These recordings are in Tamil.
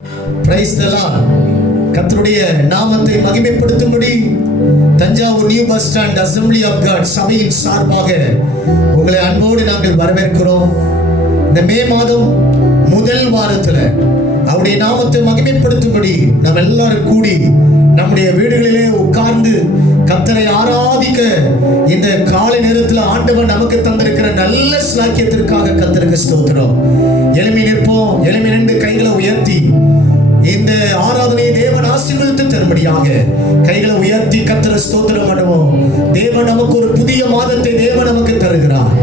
Price the lord. கர்த்தருடைய நாமத்தை மகிமைப்படுத்தும்படி Thanjavur new bus stand assembly of God சபையின் சார்பாக உங்களை அன்போடு நாங்கள் வரவேற்கிறோம். இந்த மே மாதம் முதல் வாரத்தில் அவருடைய நாமத்தை மகிமைப்படுத்தும்படி நாம் எல்லாரும் கூடி நம்முடைய வீடுகளிலே உட்கார்ந்து கர்த்தரை ஆராதிக்க இந்த காலை நேரத்தில் ஆண்டவர் நமக்கு தந்திருக்கிற நல்ல ஸ்லாக்கியத்திற்காக கர்த்தருக்கு ஸ்தோத்திரம். எழும்பி நிற்போம். எழும்பி நின்று கைகளை உயர்த்தி இந்த ஆராதனையை தேவன் ஆசீர்வதித்து தரும்படியாக கைகளை உயர்த்தி கர்த்தரை ஸ்தோத்திரம் பண்ணுவோம். தேவன் நமக்கு ஒரு புதிய மாதத்தை தேவன் நமக்கு தருகிறார்.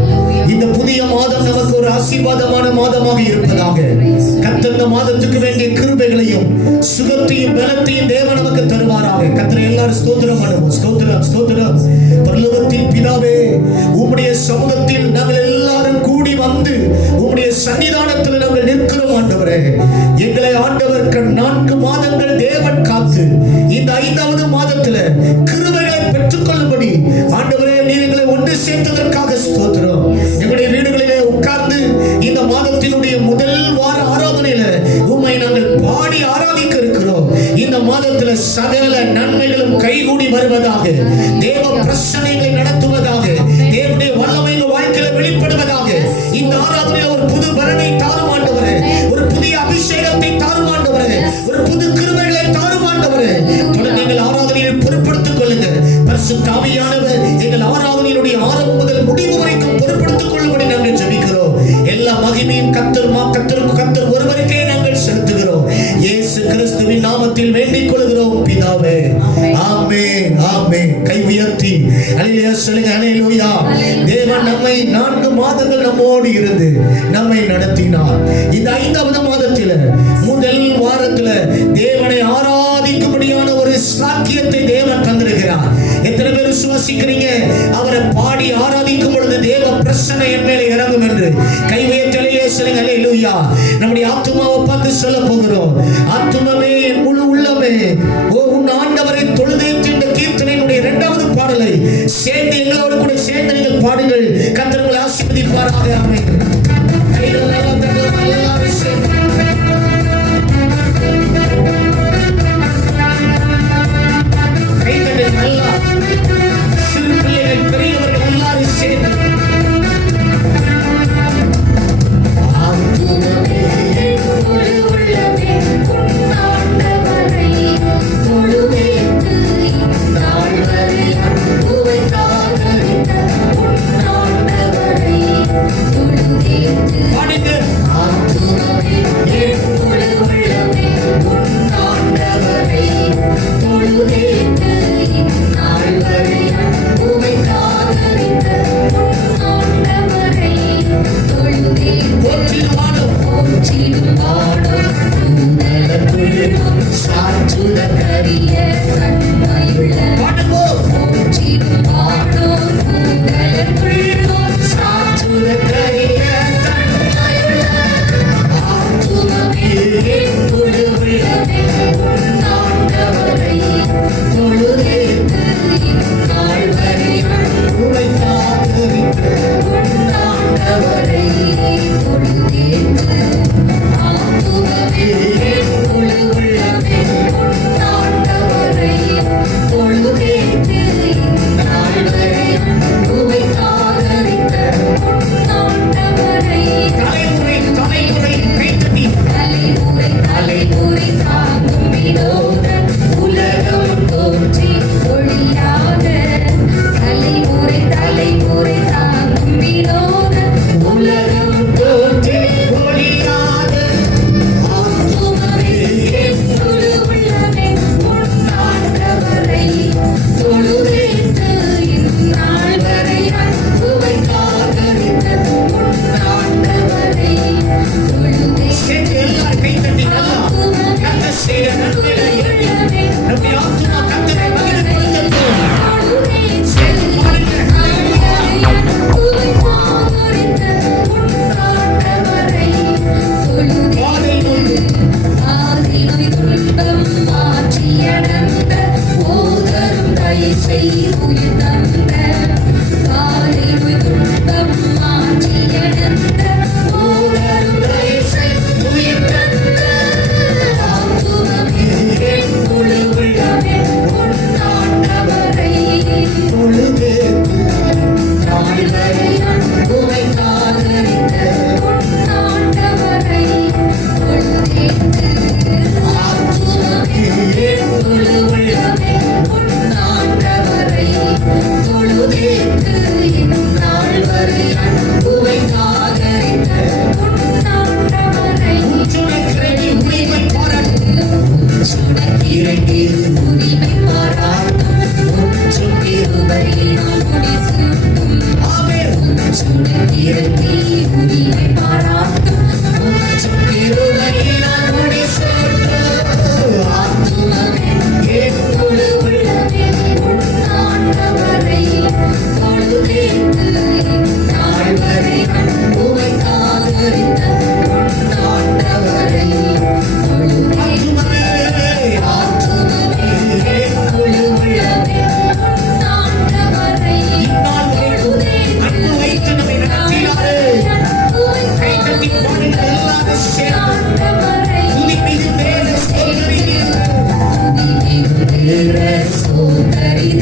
இந்த புதிய மாதம் நமக்கு ஒரு ஆசீர்வாதமான மாதமாக இருப்பதாக. கர்த்தர் இந்த மாதத்துக்கு வேண்டிய கிருபைகளையும் சுகத்தையும் பலத்தையும் தேவன் நமக்கு தருவாராக. கர்த்தரை எல்லாரும் ஸ்தோத்திரம் பண்ணுவோம். ஸ்தோத்திரம் ஸ்தோத்திரம். பரலோகத்தின் பிதாவே, உம்முடைய சமூகத்தில் நாங்கள் எல்லாரும் கூடி வந்து உம்முடைய சன்னிதானத்தில் நாங்கள் நிற்கிறோம் ஆண்டவரே. எங்களை ஆண்டவர் 4 மாதங்கள் தேவன் காத்து இந்த 5வது மாதத்தில் கிருபைகளை பெற்றுக்கொள்ளும்படி ஆண்டவரே நீர் எங்களை ஒன்று சேர்த்ததற்காக ஸ்தோத்திரம். எங்களுடைய வீடுகளிலே உட்கார்ந்து இந்த மாதத்தினுடைய முதல் வார ஆராதனையில உம்மை நாங்கள் பாடி ஆராதிக்க இருக்கிறோம். இந்த மாதத்தில் சகல நன்மைகளும் கைகூடி வருவதாக, தேவ பிரசன்னங்களை நடத்துவதாக, தேவனுடைய வல்லமை எங்கள் வாழ்க்கையில வெளிப்படுவதாக. இந்த ஆராதனையில ஒரு புது பலனை தாரும் ஆண்டவரே, ஒரு புதிய அபிஷேகத்தை தாரும் ஆண்டவரே, ஒரு புது கிருபைகளை தாரும் ஆண்டவரே. தொடர்ந்து எங்கள் ஆராதனையை பொறுப்படுத்திக் கொள்ளுங்க. பரிசுத்த ஆவியானவர் எங்கள் ஆராதனையினுடைய ஆரம்பம் முதல் முடிவு வரைக்கும் பொறுப்படுத்திக் கொள்ளும்படி நாங்கள் ஜெபிக்கிறோம். எல்லா மகிமையும் கர்த்தர் ஒருவருக்கே நாங்கள் செலுத்துகிறோம். இயேசு கிறிஸ்துவின் நாமத்தில் வேண்டிக் கொள்கிறோம் பிதாவே. ஆமென் ஆமென். கை உயர்த்தி அல்லேலூயா சொல்லுங்க. அல்லேலூயா. தேவன் நம்மை 4 மாதங்கள் நம்மோடு இருந்து நம்மை நடத்தினார். இந்த 5வது மாதத்தில் முதல் வாரத்தில் தேவனை ஆராதிக்கும்படியான ஒரு சாக்கியத்தை தேவன் தந்திருக்கிறார். எத்தனை பேர் விசுவாசிக்கிறீங்க? அவரை பாடி ஆராதிக்கும் பொழுது தேவ பிரசன்னம் என் மேலே இறங்கும் என்று கை உயர்த்தி சொல்லுங்க. அல்லேலூயா. நம்முடைய ஆத்துமாவை பார்த்து சொல்ல போகிறோம். ஆத்துமமே என் முழு உள்ளமே ஓ உன் ஆண்டவரை தொழுதேற்று என்ற கீர்த்தனையினுடைய 2வது பாடலை சேர்ந்து எங்களோடு கூட சேர்ந்து நீங்கள் பாடுங்கள். கர்த்தர் உங்களை ஆசீர்வதிப்பாராக. ஆமென். கைகள் நல்லா தட்டுங்க. எல்லாரும் சேர்ந்து கைகளை நல்லா சிறு பிள்ளைகள் பெரியவர்கள் எல்லாரும் சேர்ந்து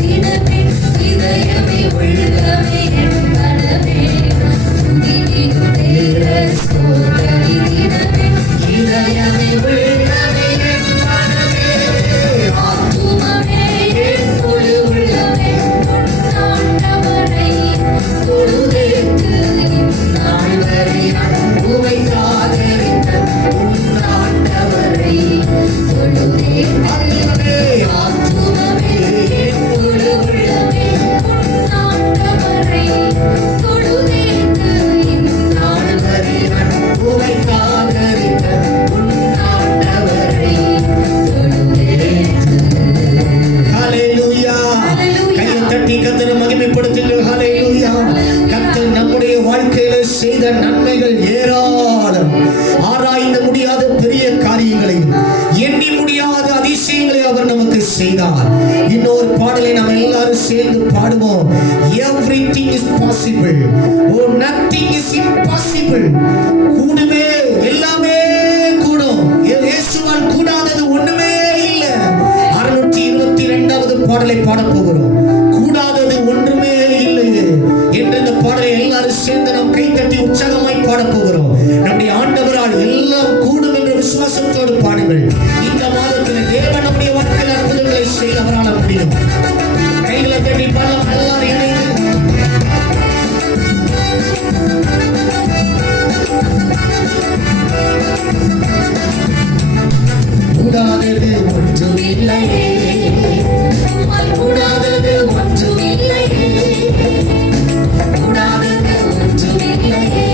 தினமே இதயமே உள்ளமே என் மனமே துதித்திடும் தேவ ஸ்தோத்திரி தினமே இதயமே உள்ளமே என் மனமே ஆத்துமமே என் முழு உள்ளமே ஆண்டவரை தொழுதேத்து இந்நாள் வரை அன்புவை காதலித்த ஆண்டவரை தொழுதேத்து ஆத்துமமே என் முழு உள்ளமே ஆண்டவரை தொழுதேத்து இந்நாள் வரை அன்புவை காதலித்த ஆண்டவரை தொழுதேத்து. ஹalleluya. கையை தட்டி கர்த்தரை மகிமைப்படுத்துங்கள். ஹalleluya. கர்த்தர் நம்முடைய வாழ்க்கையில செய்த நன்மைகள் ஏராளம். ஆராய்ந்து முடியாத பெரிய காரியங்களையும் எண்ணி முடியாத அதிசயங்களை அவர் நமக்கு செய்தார். இன்னொரு பாடலை நாம் எல்லாரும் சேர்ந்து பாடுவோம். Everything is possible. Oh, nothing is impossible. கூடுமே, எல்லாமே கூடும். இயேசுவால் கூடாதது ஒண்ணுமே இல்லை. 622வது பாடலை பாடப் போகிறோம். கூடாதது ஒன்றுமே இல்லையே என்று இந்த பாடலை எல்லாரும் சேர்ந்து நாம் கைத்தட்டி உற்சாகமாய் பாடப் போகிறோம். நம்முடைய ஆண்டவரால் எல்லாம் கூடும் என்ற விசுவாசத்தோடு பாடுங்கள். இந்த மாதத்தில் தேவன் நம்முடைய வாழ்க்கையில் அற்புதங்களை செய்ய அவரால் முடியும். கைகளை தட்டி பாடலாம் எல்லாரும் இணைந்து. கூடாதது ஒன்றுமில்லையே உம்மால் கூடாதது ஒன்றுமில்லையே கூடாதது ஒன்றுமில்லையே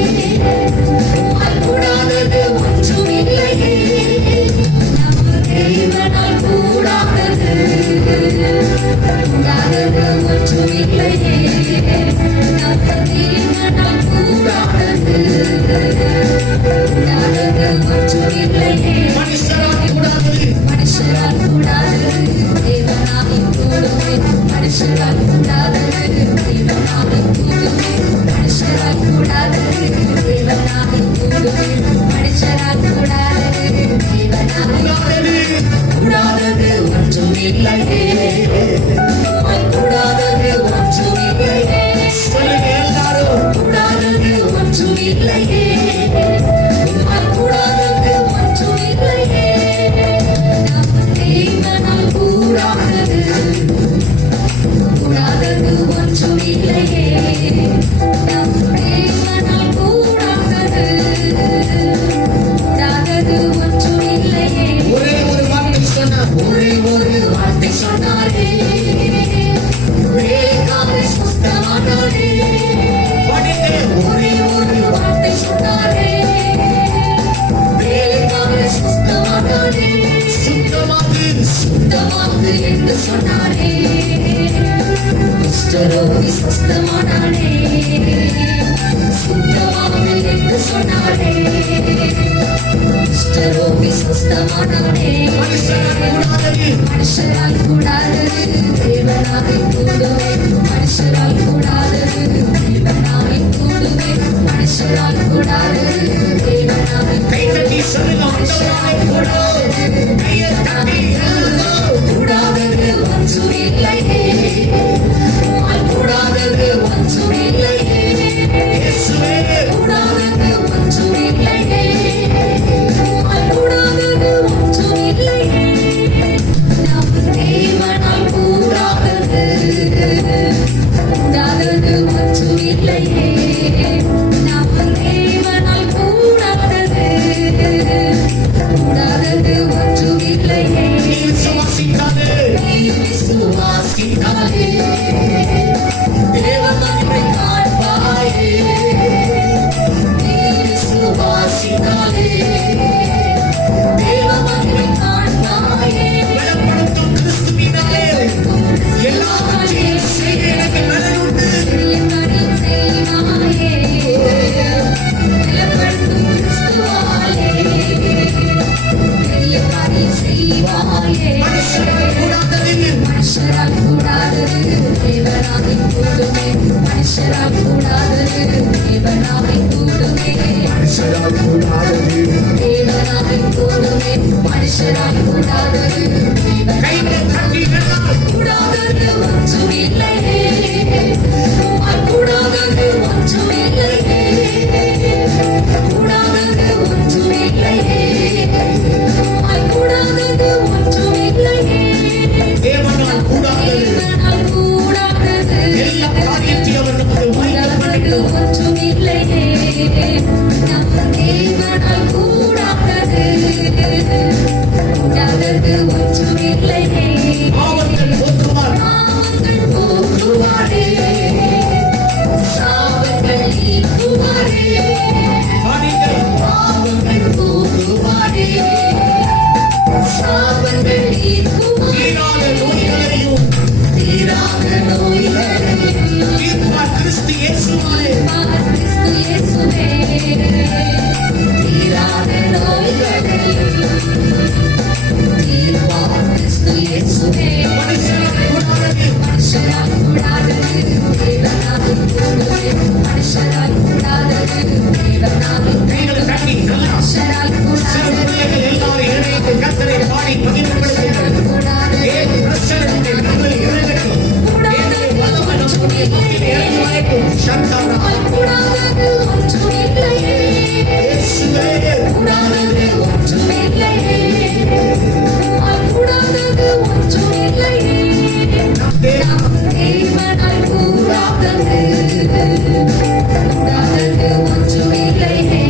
உம்மால் கூடாதது ஒன்றுமில்லையே நம்ம தேவனால் கூடாதது கூடாதது ஒன்றுமில்லையே நம்ம தேவனால் கூடாதது கூடாதது ஒன்றுமில்லையே மனுஷரால் கூடாதது மனுஷரால் கூடாதது தேவனாலே கூடுமே மனுஷரால் கூடாதது தேவனாலே கூடுமே மனுஷரால் கூடாதது தேவனாலே கூடுமே மனுஷரால் கூடாதது தேவனாலே கூடாதது ஒன்றுமில்லையே கூடாதது ஒன்றுமில்லையே சொல்லுங்க எல்லாரும். கூடாதது ஒன்றுமில்லையே கூடாதது ஒன்றுமில்லையே நம்ம தேவனால் கூடாதது கூடாதது ஒன்றுமில்லையே நம்ம தேவனால் கூடாதது கூடாதது ஒன்றுமில்லையே ஒரே ஒரு வார்த்தை சொன்னார். ஒரே ஒரு வார்த்தை சொன்னாரே வேலைக்காரரை சுத்தமானாரே ஒரே ஒரு வார்த்தை சொன்னாரே வேலைக்காரரை சுத்தமானாரே சுத்தமாகு என்று சொன்னாரே குஷ்டரோகி சுத்தமானாரே சுத்தமாகு என்று சொன்னாரே குஷ்டரோகி சுத்தமானாரே மனுஷரால் கூடாதது தேவனாலே கூடுமே மனுஷரால் கூடாதது தேவனாலே கூடுமே மனுஷரால் கூடாதது தேவனாலே கைத்தட்டி சொல்லுங்க. ஆண்டவராலே கூடும். கையை தட்டி எல்லாரும். கூடாதது ஒன்றுமில்லையே உம்மால் கூடாதது ஒன்றுமில்லையே இயேசுவே கூடாதது ஒன்றுமில்லையே உம்மால் கூடாதது ஒன்றுமில்லையே நம்ம தேவனால் கூடாதது கூடாதது ஒன்றுமில்லையே நம்ம தேவனால் கூடாதது கூடாதது ஒன்றுமில்லையே நீ விசுவாசித்தாலே நீ விசுவாசித்தாலே தேவ மகிமை காண்பாயே நீ விசுவாசித்தாலே தேவ மகிமை காண்பாயே பலப்படுத்தும் கிறிஸ்துவினாலே எல்லாவற்றையும் செய்ய எனக்கு பலன் உண்டு. பெரிய காரியம் செய்வாயே பலப்படுத்தும் கிறிஸ்துவாலே பெரிய காரியம் செய்வாயே மனுஷரால் கூடாதது மனுஷரால் கூடாதது தேவனாலே கூடுமே மனுஷரால் கூடாதது தேவனாலே கூடுமே மனுஷரால் கூடாதது. தேவனாலே கூடுமே மனுஷரால் கூடாதது கைகளை தேவனாலே தட்டி எல்லாரும். கூடாதது ஒன்றுமில்லையே நோய்களையும் தீர்ப்பார் கிறிஸ்து இயேசுவாலே. கிறிஸ்து இயேசுவே. தீராத நோய்களையும் தீர்ப்பார் கிறிஸ்து இயேசுவே. மனுஷரால் கூடாதது மனுஷரால் கூடாதது தேவனால் கூடுமே. மனுஷரால் கூடாதது தேவனால் கைகளை தட்டி நல்லா மனுஷரால் சிறு கூடாதது பிள்ளைகள் எல்லாரும் இணைந்து கர்த்தரை பாடி மகிமைப்படுத்துங்கள். ஏன் பிரச்சனை நம்மில் இறங்கட்டும். ஏன் வல்லமை நம்முடைய மத்தியில் இறங்கி வரட்டும். சந்தானா கூடாதது ஒன்றும் இல்லையே. இயேசுவே கூடாதது ஒன்றும் இல்லையே. கூடாதது ஒன்றும் இல்லையே. நம் தேவன் நம் தேவனால் கூடாதது கூடாதது ஒன்றும் இல்லையே.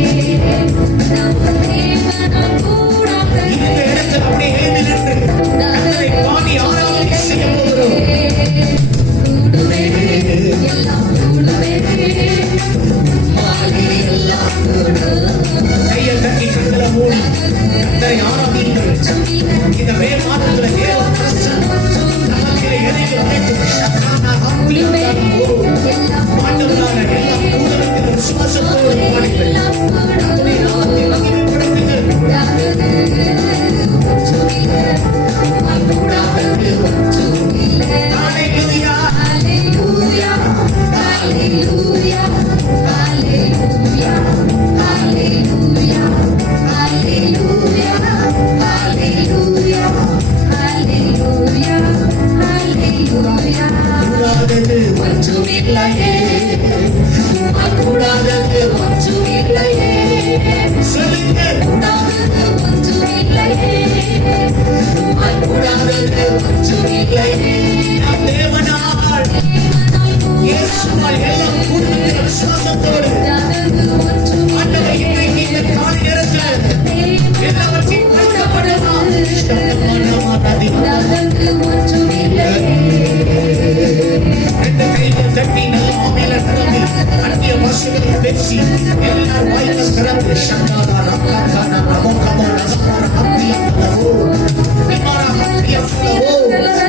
நம் தேவனால் கூடாதது இந்த இடத்தில் அப்படியே எழுந்து நின்று கர்த்தரை பாடி ஆராதனை செய்ய போகிறோம். கூடுமே. எல்லாம் கூடுமே. மாலை எல்லாம் கூடும். கையை தட்டி கண்களை மூடி கர்த்தரை ஆராதிங்கள். இந்த மே மாதத்துல தேவ பிரசன்னம் நமக்கிலே இறங்கி வரட்டும். சந்தானா கூடுமே. ஆண்டவராக எல்லாம் ஆண்டவராக எல்லாம் கூடுதலுக்கு விசுவாசத்தோடு பாடுங்கள். கர்த்தருடைய நாமத்தை மகிமைப்படுத்துங்கள். கூடாதது ஒன்றும் இல்லை. கூடாதது ஒன்றும் இல்லை. ஹல்லேலூயா. Hallelujah, hallelujah, hallelujah, hallelujah, hallelujah, hallelujah, hallelujah, hallelujah. கூடாதது ஒன்றும் இல்லையே. கூடாதது ஒன்றும் இல்லையே. சொல்லுங்க. கூடாதது ஒன்றும் இல்லையே. கூடாதது ஒன்றும் இல்லையே. நம் தேவனால் இயேசுவால் எல்லாம் கூடுதலுக்கு விசுவாசத்தோடு கூடாதது ஒன்றும் ஆண்டவர் இன்றைக்கு இந்த காலை நேரத்தில் எல்லாவற்றையும் வைக்கப்படலாம். கூடாதது ஒன்றும் இல்லையே. ரெண்டு கைகள் தட்டி நல்ல ஆவியில நிரம்பி அந்நிய பாஷைகளில் பேசி எல்லார் வாயிலும் திறந்து சந்தானா ரக்கானா நமோகமோ நசமார ஹத்தியமோ நிமாரா ஹத்தியமோ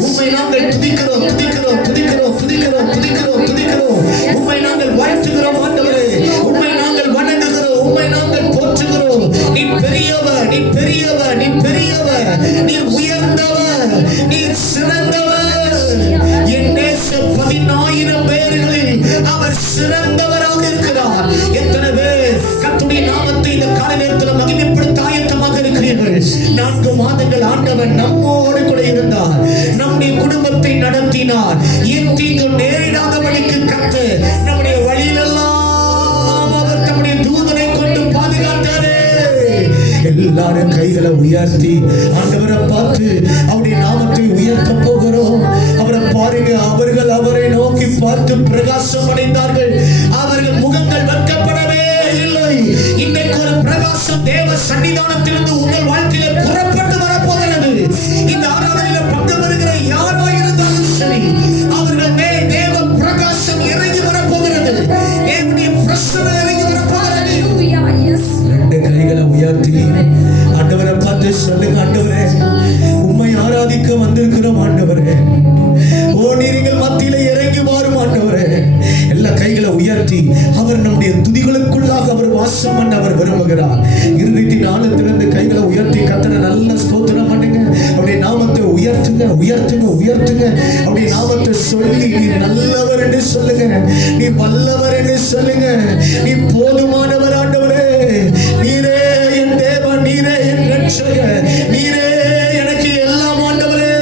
உம்மை நாங்கள் துதிக்கிறோம் துதிக்கிறோம் துதிக்கிறோம் துதிக்கிறோம் துதிக்கிறோம் துதிக்கிறோம். உம்மை நாங்கள் வாழ்த்துகிறோம் ஆண்டவரே. உம்மை நாங்கள் வணங்குகிறோம். உம்மை நாங்கள் போற்றுகிறோம். நீ பெரியவர், நீ பெரியவர், நீ பெரியவர், நீ உயர்ந்தவர், நீ சிறந்தவர். என் நேச 10,000 பேர்களில் அவர் சிறந்தவராக இருக்கிறார். எத்தனை பேர் கர்த்தருடைய நாமத்தை இந்த காலை நேரத்தில் மகிமைப்படுத்த ஆயத்தமாக இருக்கிறீர்கள்? 4 மாதங்கள் ஆண்டவர் நம்மோடு கூட இருந்தார். நம்முடைய குடும்பத்தை நடத்தினார். தீங்கு நேரிடாதபடிக்கு கர்த்தர் நம்முடைய வழியிலெல்லாம் அவர் தம்முடைய தூதனை கொண்டு பாதுகாத்தாரே. எல்லாரும் கைகளை உயர்த்தி ஆண்டவரை பார்த்து அவருடைய நாமத்தை உயர்த்த போகிறோம். அவரை பாருங்க. அவர்கள் அவரை நோக்கி பார்த்து பிரகாசம் அடைந்தார்கள். அவர்கள் முகங்கள் வெட்கப்படவே இல்லை. இன்னைக்கு ஒரு பிரகாசம் தேவ சன்னிதானத்திலிருந்து உங்கள் வாழ்க்கையில புறப்பட்டு வரப்போகிறது. இந்த ஆராதனையில பங்கு பெறுகிற யாரோ இருந்தாலும் சரி, அவர்கள் மேல் தேவ பிரகாசம் இறங்கி வரப்போகிறது. தேவனுடைய பிரசன்னம் இறங்கி வரப்போகிறது. Hallelujah, yes. ரெண்டு கைகளை உயர்த்தி ஆண்டவரை பார்த்து சொல்லுங்க. ஆண்டவரே, உம்மை ஆராதிக்க வந்திருக்கிறோம் ஆண்டவரே. ஓ நீர்கள் மத்தியில இறங்கி வாரும் ஆண்டவரே. எல்லா கைகளை உயர்த்தி அவர் நம்முடைய துதிகளுக்குள்ளாக அவர் வாசம் பண்ண அவர் விரும்புகிறார். இருதயத்தின் ஆழத்திலிருந்து கைகளை உயர்த்தி கர்த்தரை நல்ல ஸ்தோத்திரம் பண்ணுங்க. அவருடைய நாமத்தை உயர்த்துங்க உயர்த்துங்க உயர்த்துங்க. அவருடைய நாமத்தை சொல்லி நீ நல்லவர் என்று சொல்லுங்க. நீ வல்லவர் என்று சொல்லுங்க. நீ போதுமானவர் ஆண்டவரே. நீரே என் தேவன், நீரே என் ரட்சகர், நீரே எனக்கு எல்லாம் ஆண்டவரே.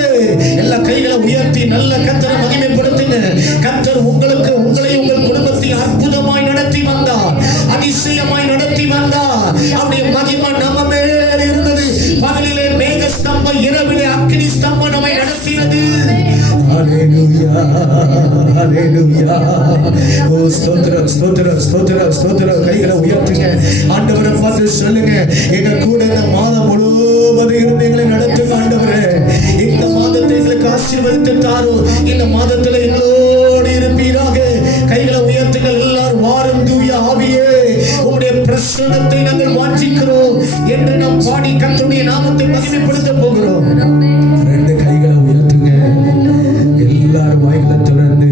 எல்லா கைகளை உயர்த்தி நல்ல கர்த்தரை மகிமைப்படுத்துங்க. கர்த்தர் உங்களுக்கு உங்களை உங்கள் குடும்பத்தை அற்புதமாய் நடத்தி வந்தார். அதிசயமாய் நடத்தி வந்தார். அவருடைய மகிமை நம்ம மேல் இருந்தது. பகலிலே மேக ஸ்தம்பம், இரவிலே அக்கினி ஸ்தம்பம் நம்மை நடத்தினது. ஹல்லேலூயா ஹல்லேலூயா. ஓ ஸ்தோத்திரம் ஸ்தோத்திரம் ஸ்தோத்திரம் ஸ்தோத்திரம். கைகளை உயர்த்துங்க. ஆண்டவரை பார்த்து சொல்லுங்க. எங்க கூட இந்த மாதம் முழுவதும் இருந்து எங்களை நடத்துங்க ஆண்டவரே. இந்த மாதத்தை எங்களுக்கு ஆசீர்வதித்து தாரும். இந்த மாதத்துல எங்களோடு இருப்பீராக. கைகளை உயர்த்துங்கள். எல்லாரும் வாரும் தூய ஆவியே, உம்முடைய பிரசன்னத்தை நாங்கள் வாஞ்சிக்கிறோம் என்று நாம் பாடி கர்த்தருடைய நாமத்தை மகிமைப்படுத்த போகிறோம். ரெண்டு கைகளை உயர்த்துங்க. எல்லாரும் வாய்களை தொடர்ந்து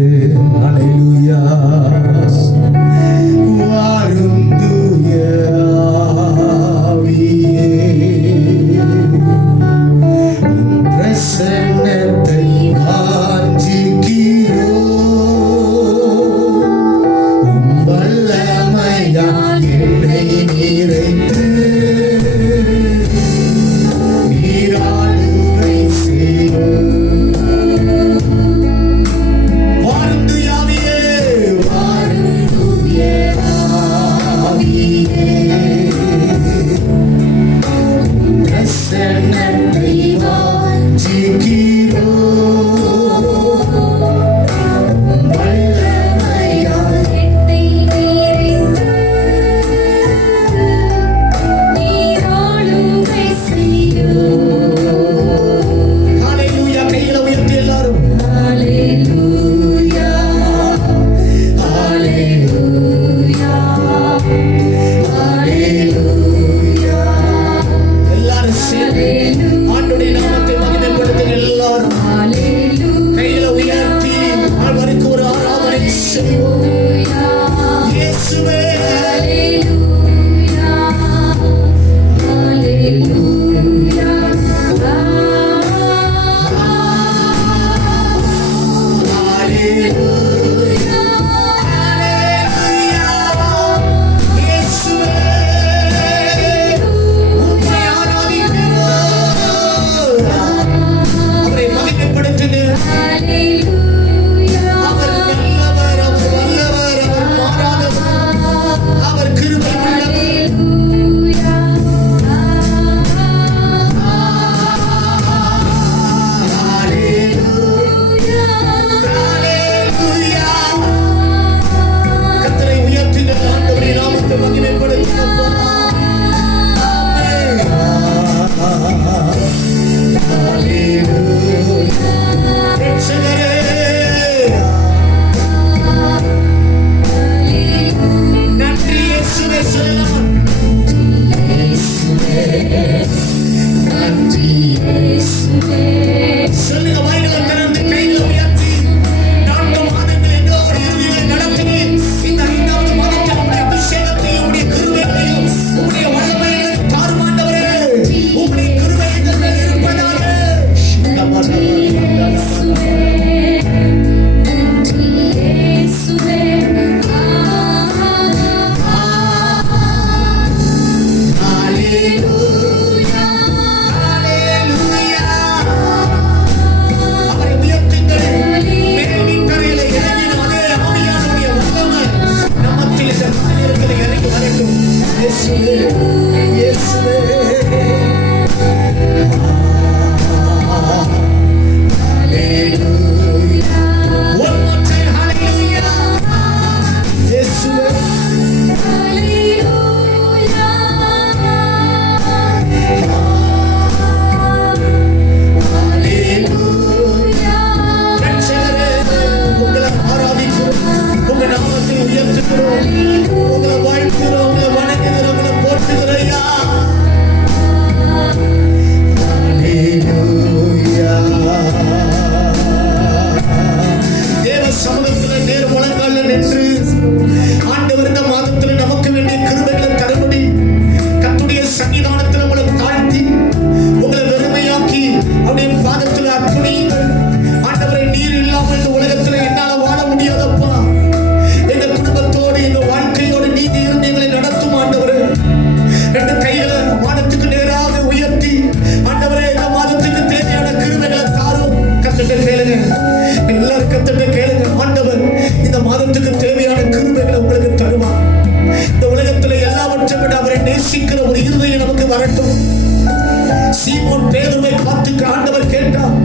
சீமோன் பேதுருவை பார்த்து ஆண்டவர் கேட்டார்,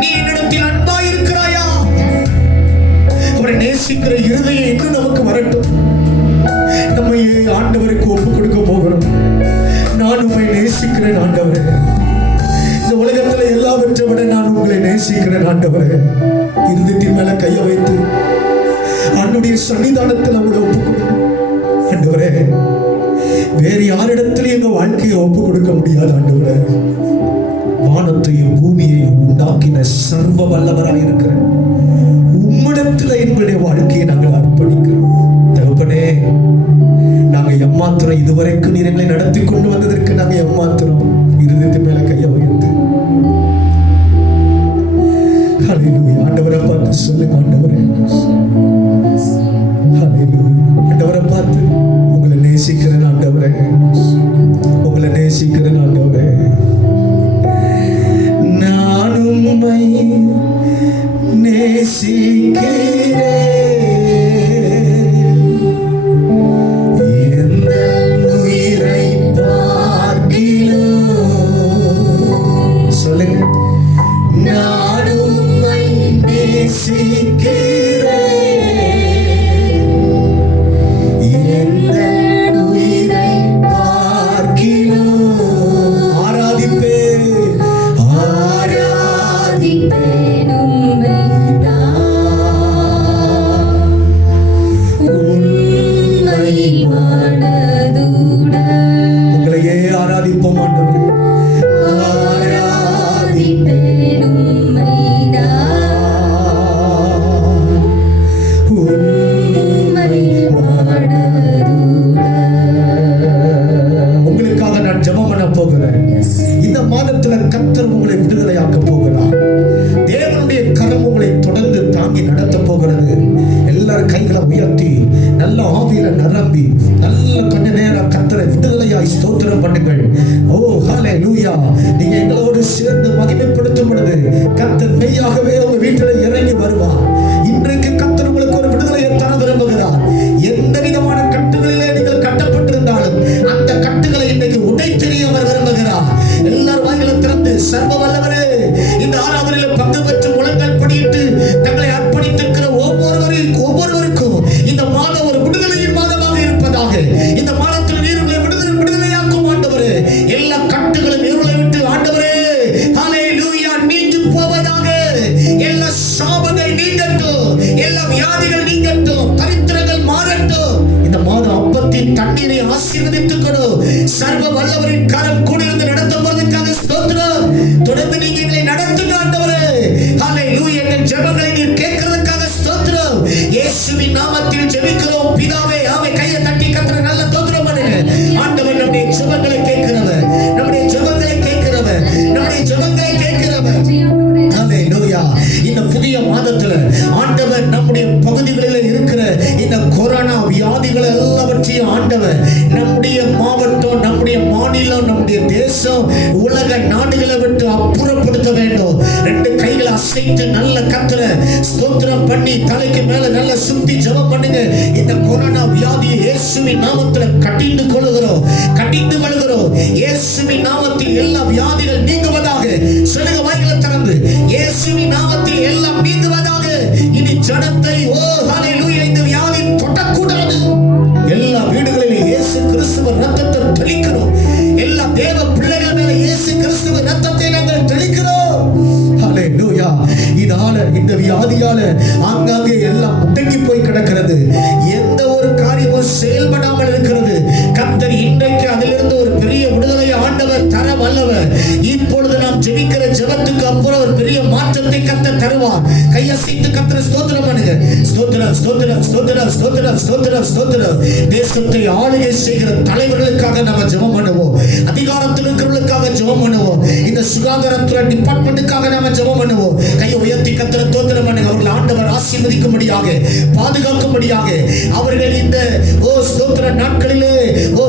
நீ என்னிடத்தில் அன்பாய் இருக்கிறாயா? அவரை நேசிக்கிற இருதயம் இன்னும் நமக்கு வரட்டும். நம்ம ஆண்டவருக்கு ஒப்பு கொடுக்க போகிறோம். நான் உம்மை நேசிக்கிறேன் ஆண்டவரே, இந்த உலகத்துல எல்லாவற்றை விட நான் உங்களை நேசிக்கிறேன் ஆண்டவரே. இருதயத்தின் மேல கைய வைத்து ஆண்டுடைய சன்னிதானத்தில் அவங்களை ஒப்பு கொடுக்கணும் ஆண்டவரே. வேறு யாரிடத்திலும் எங்க வாழ்க்கையை ஒப்பு கொடுக்க முடியாது ஆண்டவரே. வானத்தையும் பூமியையும் உண்டாக்கின சர்வ வல்லவராய் இருக்கிற உம்மிடத்துல எங்களுடைய வாழ்க்கையை நாங்கள் அர்ப்பணிக்கிறோம் தகப்பனே. நாங்க எம்மாத்திரம் இதுவரைக்கும் நீர் எங்களை நடத்தி கொண்டு வந்ததற்கு நாங்க எம்மாத்திரம். இருதயத்தின் மேல கைய வைத்து ஹல்லேலூயா. ஆண்டவரை பார்த்து சொல்லுங்க ஆண்டவரே, ஹல்லேலூயா. ஆண்டவரை பார்த்து உங்களை நேசிக்கிறேன் ஆண்டவரே, உங்களை நேசிக்கிறேன் ஆண்டவரே. நான் உம்மை நேசிக்கிறேன், எந்த உயிரை பார்க்கிலும். சொல்லுங்க, நான் உம்மை நேசிக்கிறேன், எந்த உயிரை பார்க்கிலும். ஆராதிப்பேன் ஆராதிப்பேன் உம்மை நான். நடத்த போகிறது. எல்லாரும் கைகளை உயர்த்தி நல்ல ஆவியில நிரம்பி நல்ல கொஞ்ச நேரம் கர்த்தரை விடுதலையாய் ஸ்தோத்திரம் பண்ணுங்கள். ஓ ஹல்லேலூயா. நீங்க எங்களோடு சேர்ந்து மகிமைப்படுத்தும் பொழுது கர்த்தர் மெய்யாகவே உங்க வீட்டில் இறங்கி வருவார். இன்றைக்கு கர்த்தர் உங்களுக்கு ஒரு விடுதலையை தர விரும்புகிறார். எந்த விதமான கட்டுகளிலே நீங்கள் கட்டப்பட்டிருந்தாலும் அந்த கட்டுகளை இன்றைக்கு உடைத்தெறிய அவர் விரும்புகிறார். எல்லாரும் வாயில திறந்து சர்வ வல்லவரே, இந்த ஆராதனையில் பங்கு பெற்று முழங்கால் படியிட்டு தங்களை அர்ப்பணித்திருக்கிற ஒவ்வொருவருக்கும் இந்த மாதம் ஒரு விடுதலையின் மாதமாக இருப்பதாக. இந்த மாதத்தில் நீருங்களை விடுதலையாக்கும் ஆண்டவரே. எல்லா கட்டுகளும் இருளை விட்டு ஆண்டவரே ஹல்லேலூயா நீங்கி போவதாக. எல்லா சாபங்கள் நீங்கட்டும், எல்லா வியாதிகள் நீங்கட்டும், தரித்திரங்கள் மாறட்டும். இந்த மாதம் அப்பத்தின் தண்ணீரை ஆசீர்வதித்துக்கணும். சர்வ வல்லவரின் கரம் கூட இருந்து நடத்த போறதுக்காக ஸ்தோத்திரம். தொடர்ந்து நீங்க எங்களை நடத்துங்க ஆண்டவரே. ஹல்லேலூயா. எங்கள் ஜெபங்களை நீர் கேட்கிறதுக்காக ஸ்தோத்திரம். இயேசுவின் நாமத்தில் ஜெபிக்கிறோம் பிதாவே. ஆமென். கையை தட்டி கர்த்தரை நல்ல ஸ்தோத்திரம் பண்ணுங்க. ஆண்டவர் நம்முடைய ஜெபங்களை கேட்கிறவர், நம்முடைய ஜெபங்களை கேட்கிறவர், நம்முடைய ஜெபங்களை கேட்கிறவர். ஹல்லேலூயா. இந்த புதிய மாதத்துல ஆண்டவர் நம்முடைய பகுதிகளில் இருக்கிற இந்த கொரோனா வியாதிகளை எல்லாவற்றையும் ஆண்டவர் நம்முடைய மாவட்டம், நம்முடைய மாநிலம், நம்முடைய தேசம், உலக நாடுகளை விட்டு அப்புறப்படுத்த வேண்டும். ரெண்டு கைகளை அசைத்து நல்ல கர்த்தரை ஸ்தோத்திரம் பண்ணி தலைக்கு மேல நல்ல சுத்தி ஜெபம் பண்ணுங்க. இந்த கொரோனா வியாதியை இயேசுவின் நாமத்தில் கடிந்து கொள்கிறோம். இயேசுவின் நாமத்தில் எல்லா வியாதிகள் நீங்குவதாக. சொல்லுங்க வாய்களை திறந்து, இயேசுவின் நாமத்தில் எல்லாம் நீங்குவதாக. இனி ஜனத்தை ஓ ஹல்லேலூயா இந்த வியாதி தொட்டக்கூடாது. எல்லா வீடுகளிலும் இயேசு கிறிஸ்துவ ரத்தத்தை தெளிக்கிறோம். எல்லா தேவ பிள்ளைகள் மேல இயேசு கிறிஸ்துவ ரத்தத்தை நாங்கள் தெளிக்கிறோம். ஹல்லேலூயா. இதால இந்த வியாதியால ஆங்காங்கே எல்லாம் முடங்கி போய் கிடக்கிறது. எந்த ஒரு காரியமும் செயல்படாமல் இருக்கிறது. கர்த்தர் இன்றைக்கு அதிலிருந்து ஒரு பெரிய விடுதலை ஆண்டவர் தர வல்லவர். இப்பொழுது நாம் ஜெபிக்கிற ஜெபத்துக்கு அப்புறம் ஒரு பெரிய மாற்றத்தை கர்த்தர் தருவார். கையசைத்து கர்த்தரை ஸ்தோத்திரம் பண்ணுங்க. ஸ்தோத்திரம் ஸ்தோத்திரம் ஸ்தோத்திரம் ஸ்தோத்திரம் ஸ்தோத்திரம் ஸ்தோத்திரம். தேசத்தை ஆளுகை செய்கிற தலைவர்களுக்காக நாம ஜெபம் பண்ணுவோம். அதிகாரத்தில் இருக்கிறவர்களுக்காக ஜெபம் பண்ணுவோம். இந்த சுகாதாரத்துறை டிபார்ட்மெண்ட்டுக்காக நாம ஜெபம் பண்ணுவோம். கையை உயர்த்தி கர்த்தரை ஸ்தோத்திரம் பண்ணுங்க. அவர்கள் ஆண்டவர் ஆசீர்வதிக்கும்படியாக, பாதுகாக்கும்படியாக, அவர்கள் இந்த ஸ்தோத்திர நாட்களிலே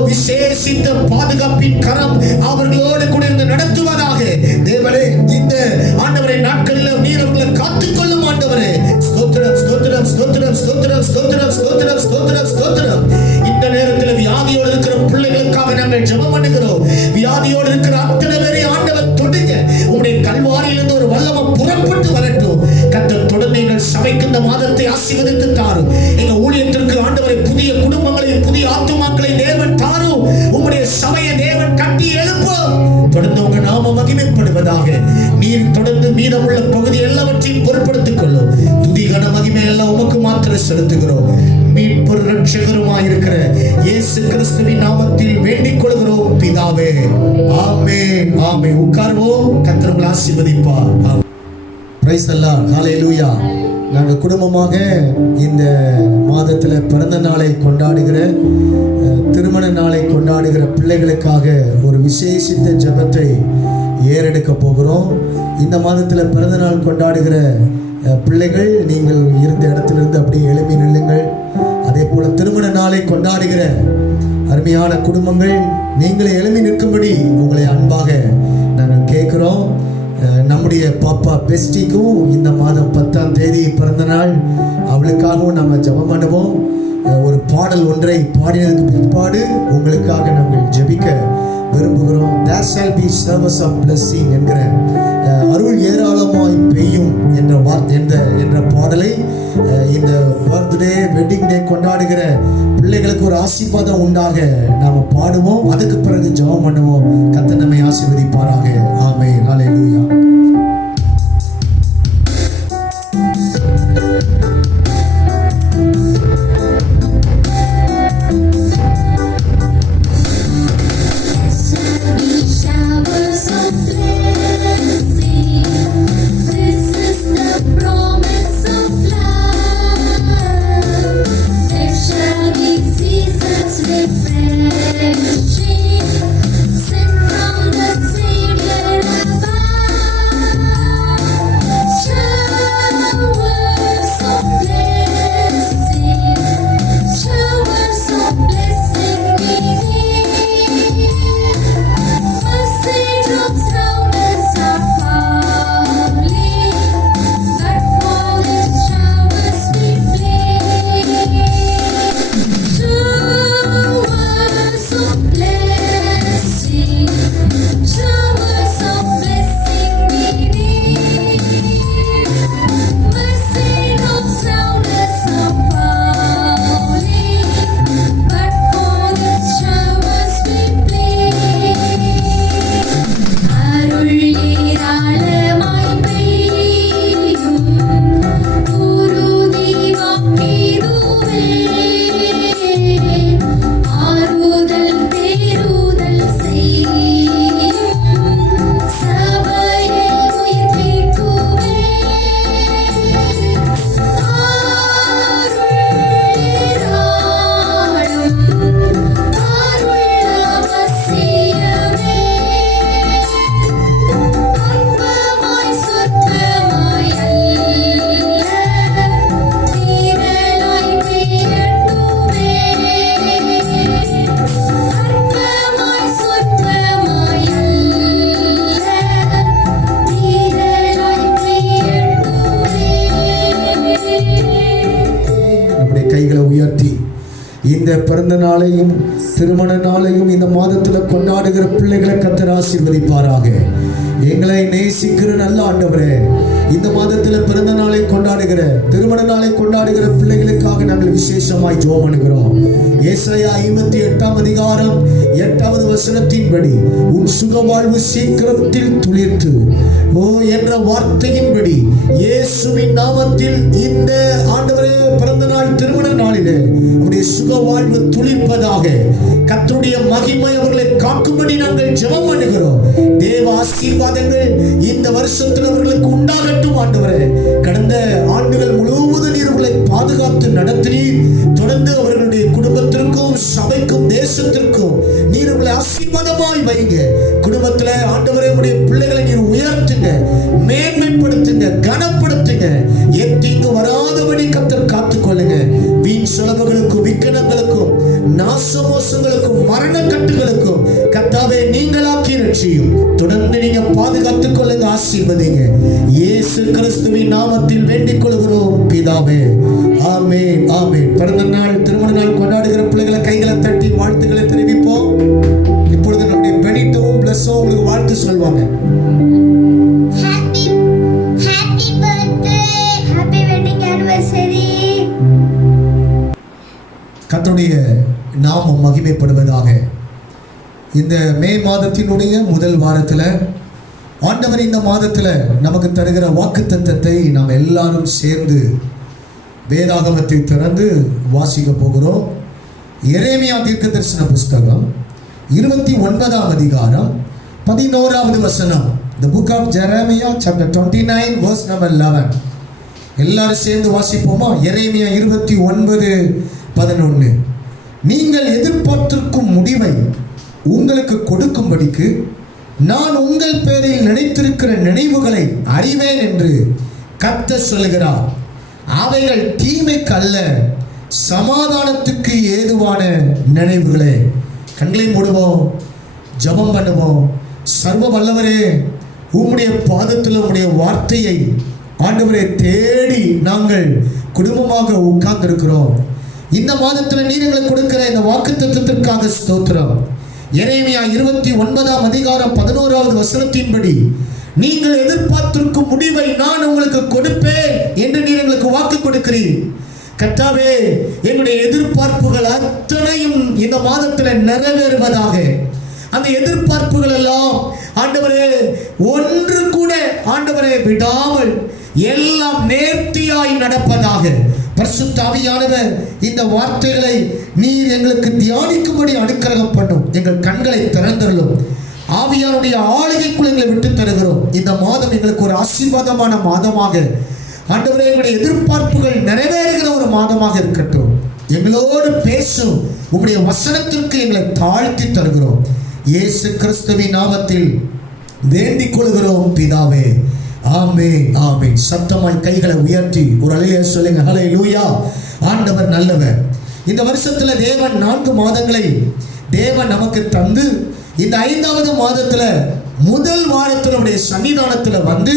விசேஷித்த பாதுகாப்பின் கரம் அவர்களோடு கூட இருந்து நடத்துவதாக. தேவனே, இந்த ஆண்டவரை நாட்களில் நீர் அவர்களை காத்துக்கொள்ளும் ஆண்டவரே. ஸ்தோத்திரம் ஸ்தோத்திரம் ஸ்தோத்திரம் ஸ்தோத்திரம் ஸ்தோத்திரம் ஸ்தோத்திரம் ஸ்தோத்திரம் ஸ்தோத்திரம். இந்த நேரத்தில் வியாதியோடு இருக்கிற பிள்ளைகளுக்காக நாங்கள் ஜெபம் பண்ணுகிறோம். வியாதியோடு இருக்கிற அத்தனை பேரை ஆண்டவர் தொடுங்க. உங்களுடைய கல்வாரியிலிருந்து ஒரு வல்லமை புறப்பட்டு வரட்டும். கர்த்தர் தொடர்ந்து எங்கள் சபைக்கு இந்த மாதத்தை ஆசீர்வதித்து தாரும். எங்க ஊழியத்திற்கு ஆண்டவரை புதிய குடும்பங்களையும் புதிய ஆத்துமாக்களை தேவன் தாரும். உங்களுடைய சபையை தேவன் கட்டி எழுப்பும். தொடர்ந்து உங்க நாம மகிமைப்படுவதாக. நீர் தொடர்ந்து மீதமுள்ள பகுதி எல்லாவற்றையும் பொருட்படுத்திக் கொள்ளும். துதிகன மகிமை எல்லாம் உமக்கு மாத்திரம் செலுத்துகிறோம். மீட்பர் ரட்சகருமாய் இருக்கிற இயேசு கிறிஸ்துவின் நாமத்தில் வேண்டிக் கொள்கிறோம் பிதாவே. ஆமென் ஆமென். உட்கார்வோம். கர்த்தர் உங்களை ஆசீர்வதிப்பார். Praise the lord. ஹல்லேலூயா. நாங்கள் குடும்பமாக இந்த மாதத்தில் பிறந்த நாளை கொண்டாடுகிற, திருமண நாளை கொண்டாடுகிற பிள்ளைகளுக்காக ஒரு விசேஷித்த ஜெபத்தை ஏறெடுக்க போகிறோம். இந்த மாதத்தில் பிறந்த நாள் கொண்டாடுகிற பிள்ளைகள், நீங்கள் இருந்த இடத்திலிருந்து அப்படியே எழுப்பி நில்லுங்கள். அதே போல திருமண நாளை கொண்டாடுகிற அருமையான குடும்பங்கள், நீங்களே எழுப்பி நிற்கும்படி உங்களை அன்பாக நாங்கள் கேட்குறோம். நம்முடைய பாப்பா பெஸ்டிக்கும் இந்த மாதம் 10ஆம் தேதி பிறந்த நாள். அவளுக்காகவும் நம்ம ஜெபம் பண்ணுவோம். ஒரு பாடல் ஒன்றை பாடினதுக்கு பிற்பாடு உங்களுக்காக நாங்கள் ஜெபிக்க விரும்புகிறோம். There shall be service of blessing என்கிற அருள் ஏராளமாய் பெய்யும் என்ற பாடலை இந்த பர்த்டே வெட்டிங் டே கொண்டாடுகிற பிள்ளைகளுக்கு ஒரு ஆசீர்வாதம் உண்டாக நாம் பாடுவோம். அதுக்கு பிறகு ஜெபம் பண்ணுவோம். கர்த்தர் நம்மை ஆசீர்வதிப்பாராக. ஆமென். ஹல்லேலூயா. Showers of இந்த பிறந்த நாளையும் திருமண நாளையும் இந்த மாதத்தில் கொண்டாடுகிற பிள்ளைகளை கர்த்தர் ஆசீர்வதிப்பாராக. எங்களை நேசிக்கிற நல்ல ஆண்டவரே, இந்த மாதத்தில் பிறந்த நாளை கொண்டாடுகிற திருமண நாளை கொண்டாடுகிற பிள்ளைகளுக்காக நாங்கள் விசேஷமாய் ஜெபம் பண்ணுகிறோம். ஏசாயா 58 அதிகாரம் 8வது வசனத்தின்படி உன் சுகவாழ்வு சீக்கிரத்தில் துளிர்த்து என்ற வார்த்தையின்படி இயேசுவின் நாமத்தில் இந்த ஆண்டவரே பிறந்த நாள் திருமண நாளிலே அவருடைய சுகவாழ்வு துளிர்ப்பதாக, கர்த்தருடைய மகிமை அவர்களை காக்கும்படி நாங்கள் ஜெபம் பண்ணுகிறோம். தேவ ஆசீர்வாதங்கள் இந்த வருஷத்தில் அவர்களுக்கு உண்டாகட்டும். ஆண்டவரே, கடந்த ஆண்டுகள் முழுவதும் நீர் அவர்களை பாதுகாத்து நடத்தினீர். தொடர்ந்து அவர்களுடைய குடும்பத்திற்கும் சபைக்கும் தேசத்திற்கும் நீர் அவர்களை ஆசீர்வாதமாய் வைங்க. குடும்பத்தில் ஆண்டவரே உடைய பிள்ளைகளை நீர் உயர்த்துங்க, மேன்மைப்படுத்துங்க, கனப்படுத்துங்க. எத்தீங்கு வராதபடி கர்த்தர் காத்துக்கொள்ளுங்க. வீண் செலவுகளுக்கும் விக்கனங்களுக்கும் நாசமோசங்களுக்கும் மரண கட்டுகளுக்கும் கர்த்தாவே நீங்களாக்கி ரட்சியும். தொடர்ந்து நீங்க பாதுகாத்துக் கொள்ளுங்க, ஆசீர்வதிங்க. இயேசு கிறிஸ்துவின் நாமத்தில் வேண்டிக் கொள்கிறோம் பிதாவே, ஆமென், ஆமென். பிறந்த நாள் திருமண நாள் கொண்டாடுகிற பிள்ளைகளை கைகளை தட்டி வாழ்த்துக்களை தெரிவிப்போம். இப்பொழுது நம்முடைய பெனிட்டும் பிளஸும் உங்களுக்கு வாழ்த்து சொல்வாங்க. Happy birthday, happy wedding anniversary. கர்த்தருடைய நாமம் மகிமைப்படுவதாக. இந்த மே மாதத்தினுடைய முதல் வாரத்தில் ஆண்டவர் இந்த மாதத்தில் நமக்கு தருகிற வாக்குத்தத்தத்தை நாம் எல்லாரும் சேர்ந்து வேதாகமத்தை திறந்து வாசிக்க போகிறோம். எரேமியா தீர்க்கதரிசன புஸ்தகம் 29ஆம் அதிகாரம் 11வது வசனம். The book of Jeremiah chapter 29 verse number 11. எல்லாரும் சேர்ந்து வாசிப்போமா? எரேமியா 29:11. நீங்கள் எதிர்பார்த்திருக்கும் முடிவை உங்களுக்கு கொடுக்கும்படிக்கு நான் உங்கள் பேரில் நினைத்திருக்கிற நினைவுகளை அறிவேன் என்று கர்த்தர் சொல்கிறார். அவைகள் தீமைக்கு அல்ல, சமாதானத்துக்கு ஏதுவான நினைவுகளே. கண்களை மூடுவோம், ஜெபம் பண்ணுவோம். சர்வ வல்லவரே, உம்முடைய பாதத்தில் உம்முடைய வார்த்தையை ஆண்டவரை தேடி நாங்கள் குடும்பமாக உட்கார்ந்திருக்கிறோம். இந்த மாதத்தில் நீர் எங்களுக்கு கொடுக்கிற இந்த வாக்குத்தத்தத்திற்காக ஸ்தோத்திரம். எரேமியா 29ஆம் அதிகாரம் 11வது வசனத்தின்படி நீங்கள் எதிர்பார்த்திருக்கும் முடிவை நான் உங்களுக்கு கொடுப்பேன் என்று நீர் எங்களுக்கு வாக்கு கொடுக்கிறீர். கர்த்தாவே, என்னுடைய எதிர்பார்ப்புகள் அத்தனையும் இந்த மாதத்தில் நிறைவேறுவதாக. அந்த எதிர்பார்ப்புகள் எல்லாம் ஆண்டவரே ஒன்று கூட ஆண்டவரே விடாமல் எல்லாம் நேர்த்தியாய் நடப்பதாக. பரிசுத்த ஆவியானவர் இந்த வார்த்தைகளை நீர் எங்களுக்கு தியானிக்கும்படி அனுக்கிரகம் பண்ணும். எங்கள் கண்களை திறந்தருளும். ஆவியானுடைய ஆளுகைக்குள் எங்களை விட்டு தருகிறோம். இந்த மாதம் எங்களுக்கு ஒரு ஆசீர்வாதமான மாதமாக ஆண்டவரே, எங்களுடைய எதிர்பார்ப்புகள் நிறைவேறுகிற ஒரு மாதமாக இருக்கட்டும். எங்களோடு பேசும் உங்களுடைய வசனத்திற்கு எங்களை தாழ்த்தி தருகிறோம். இயேசு கிறிஸ்துவின் நாமத்தில் வேண்டிக் கொள்கிறோம் பிதாவே, ஆமென், ஆமென். சத்தமாய் கைகளை உயர்த்தி ஒரு அல்லேலூயா சொல்லுங்க. ஹல்லேலூயா. ஆண்டவர் நல்லவர். இந்த வருஷத்துல தேவன் 4 மாதங்களை தேவன் நமக்கு தந்து இந்த 5வது மாதத்துல முதல் வாரத்தினுடைய சன்னிதானத்துல வந்து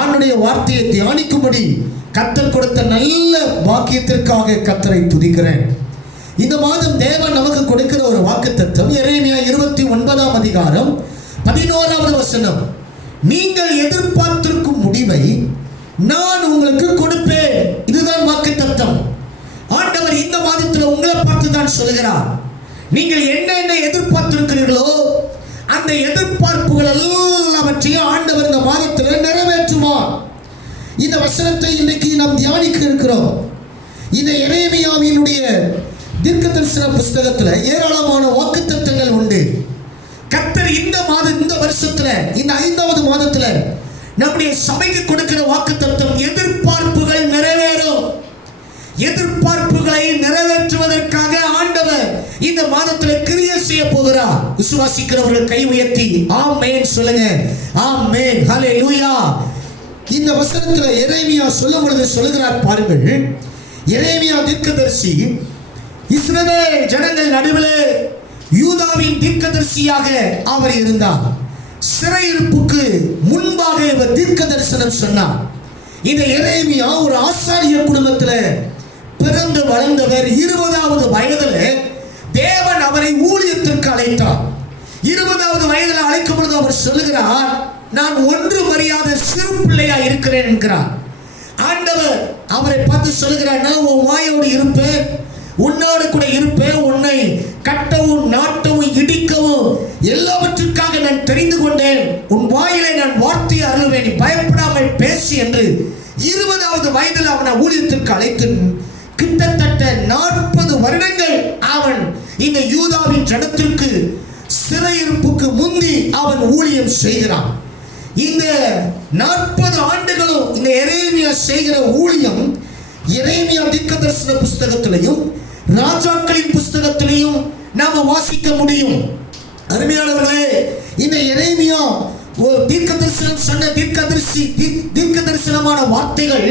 ஆண்டுடைய வார்த்தையை தியானிக்கும்படி கர்த்தர் கொடுத்த நல்ல வாக்கியத்திற்காக கர்த்தரை துதிக்கிறேன். இந்த மாதம் தேவன் நமக்கு கொடுக்கிற ஒரு வாக்குத்தத்தம் எரேமியா 29ஆம் அதிகாரம் 11வது வசனம். நீங்கள் எதிர்பார்த்திருக்கும் முடிவை நான் உங்களுக்கு கொடுப்பேன். இதுதான் வாக்குத்தத்தம். ஆண்டவர் இந்த மாதத்தில் உங்களை பார்த்து தான் சொல்கிறார். நீங்கள் என்ன எதிர்பார்த்திருக்கிறீர்களோ அந்த எதிர்பார்ப்புகள் எல்லாவற்றையும் ஆண்டவர் இந்த மாதத்தில் நிறைவேற்றுவார். இந்த வசனத்தை இன்னைக்கு நாம் தியானிக்க இருக்கிறோம். இந்த எரேமியாவினுடைய தீர்க்கதரிசன புஸ்தகத்தில் ஏராளமான வாக்குத்தத்தங்கள் உண்டு. கர்த்தர் இந்த வருஷத்துல இந்த 5வது மாதத்துல நம்முடைய சபைக்கு கொடுக்கிற வாக்குத்தத்தம் எதிர்பார்ப்புகள் நிறைவேறும். எதிர்பார்ப்புகளை நிறைவேற்றுவதற்காக ஆண்டவர் இந்த மாதத்தில் கிரியை செய்ய போகிறார். விசுவாசிக்கிறவர்கள் கை உயர்த்தி ஆமென் சொல்லுங்க. ஆமென், ஹல்லேலூயா. இந்த வசனத்தில் எரேமியா சொல்லும் பொழுது சொல்லுகிறார் பாருங்கள். எரேமியா தீர்க்கதரிசி இஸ்ரவேல் ஜனங்கள் நடுவிலே யூதாவின் தீர்க்கதரிசியாக அவர் இருந்தார். சிறையிருப்புக்கு முன்பாக இவர் தீர்க்க தரிசனம் சொன்னார். இந்த எரேமியா ஒரு ஆசாரிய குடும்பத்தில் பிறந்து வளர்ந்தவர். 20வது வயதில் தேவன் அவரை ஊழியத்திற்கு அழைத்தார். 20வது வயதில் அழைக்கும் பொழுது அவர் சொல்லுகிறார், நான் ஒன்றும் அறியாத சிறு பிள்ளையா இருக்கிறேன் என்கிறார். ஆண்டவர் அவரை பார்த்து சொல்லுகிறார், நான் உன் வாயோடு இருப்பேன், உன்னோடு கூட இருப்பேன், உன்னை கட்டவும் நாட்டவும் இடிக்கவும் எல்லாவற்றுக்காக நான் தெரிந்து கொண்டேன், உன் வாயிலை நான் வார்த்தையை அருளுவேன், நீ பயப்படாமல் பேசி என்று 20வது வயதில் அவனை ஊழியத்திற்கு அழைத்து கிட்டத்தட்ட 40 வருடங்கள் அவன் இந்த யூதாவின் ஜனத்திற்கு சிறையிருப்புக்கு முந்தி அவன் ஊழியம் செய்கிறான். இந்த 40 ஆண்டுகளும் இந்த எரேமியா செய்கிற ஊழியம் எரேமியா தீர்க்கதரிசன புஸ்தகத்திலையும் ராஜாக்களின் புஸ்தகத்திலையும் நாம வாசிக்க முடியும். அருமையானவர்களே, இந்த எரேமியா தீர்க்கதரிசனம் சொன்ன தீர்க்கதரிசனமான வார்த்தைகள்,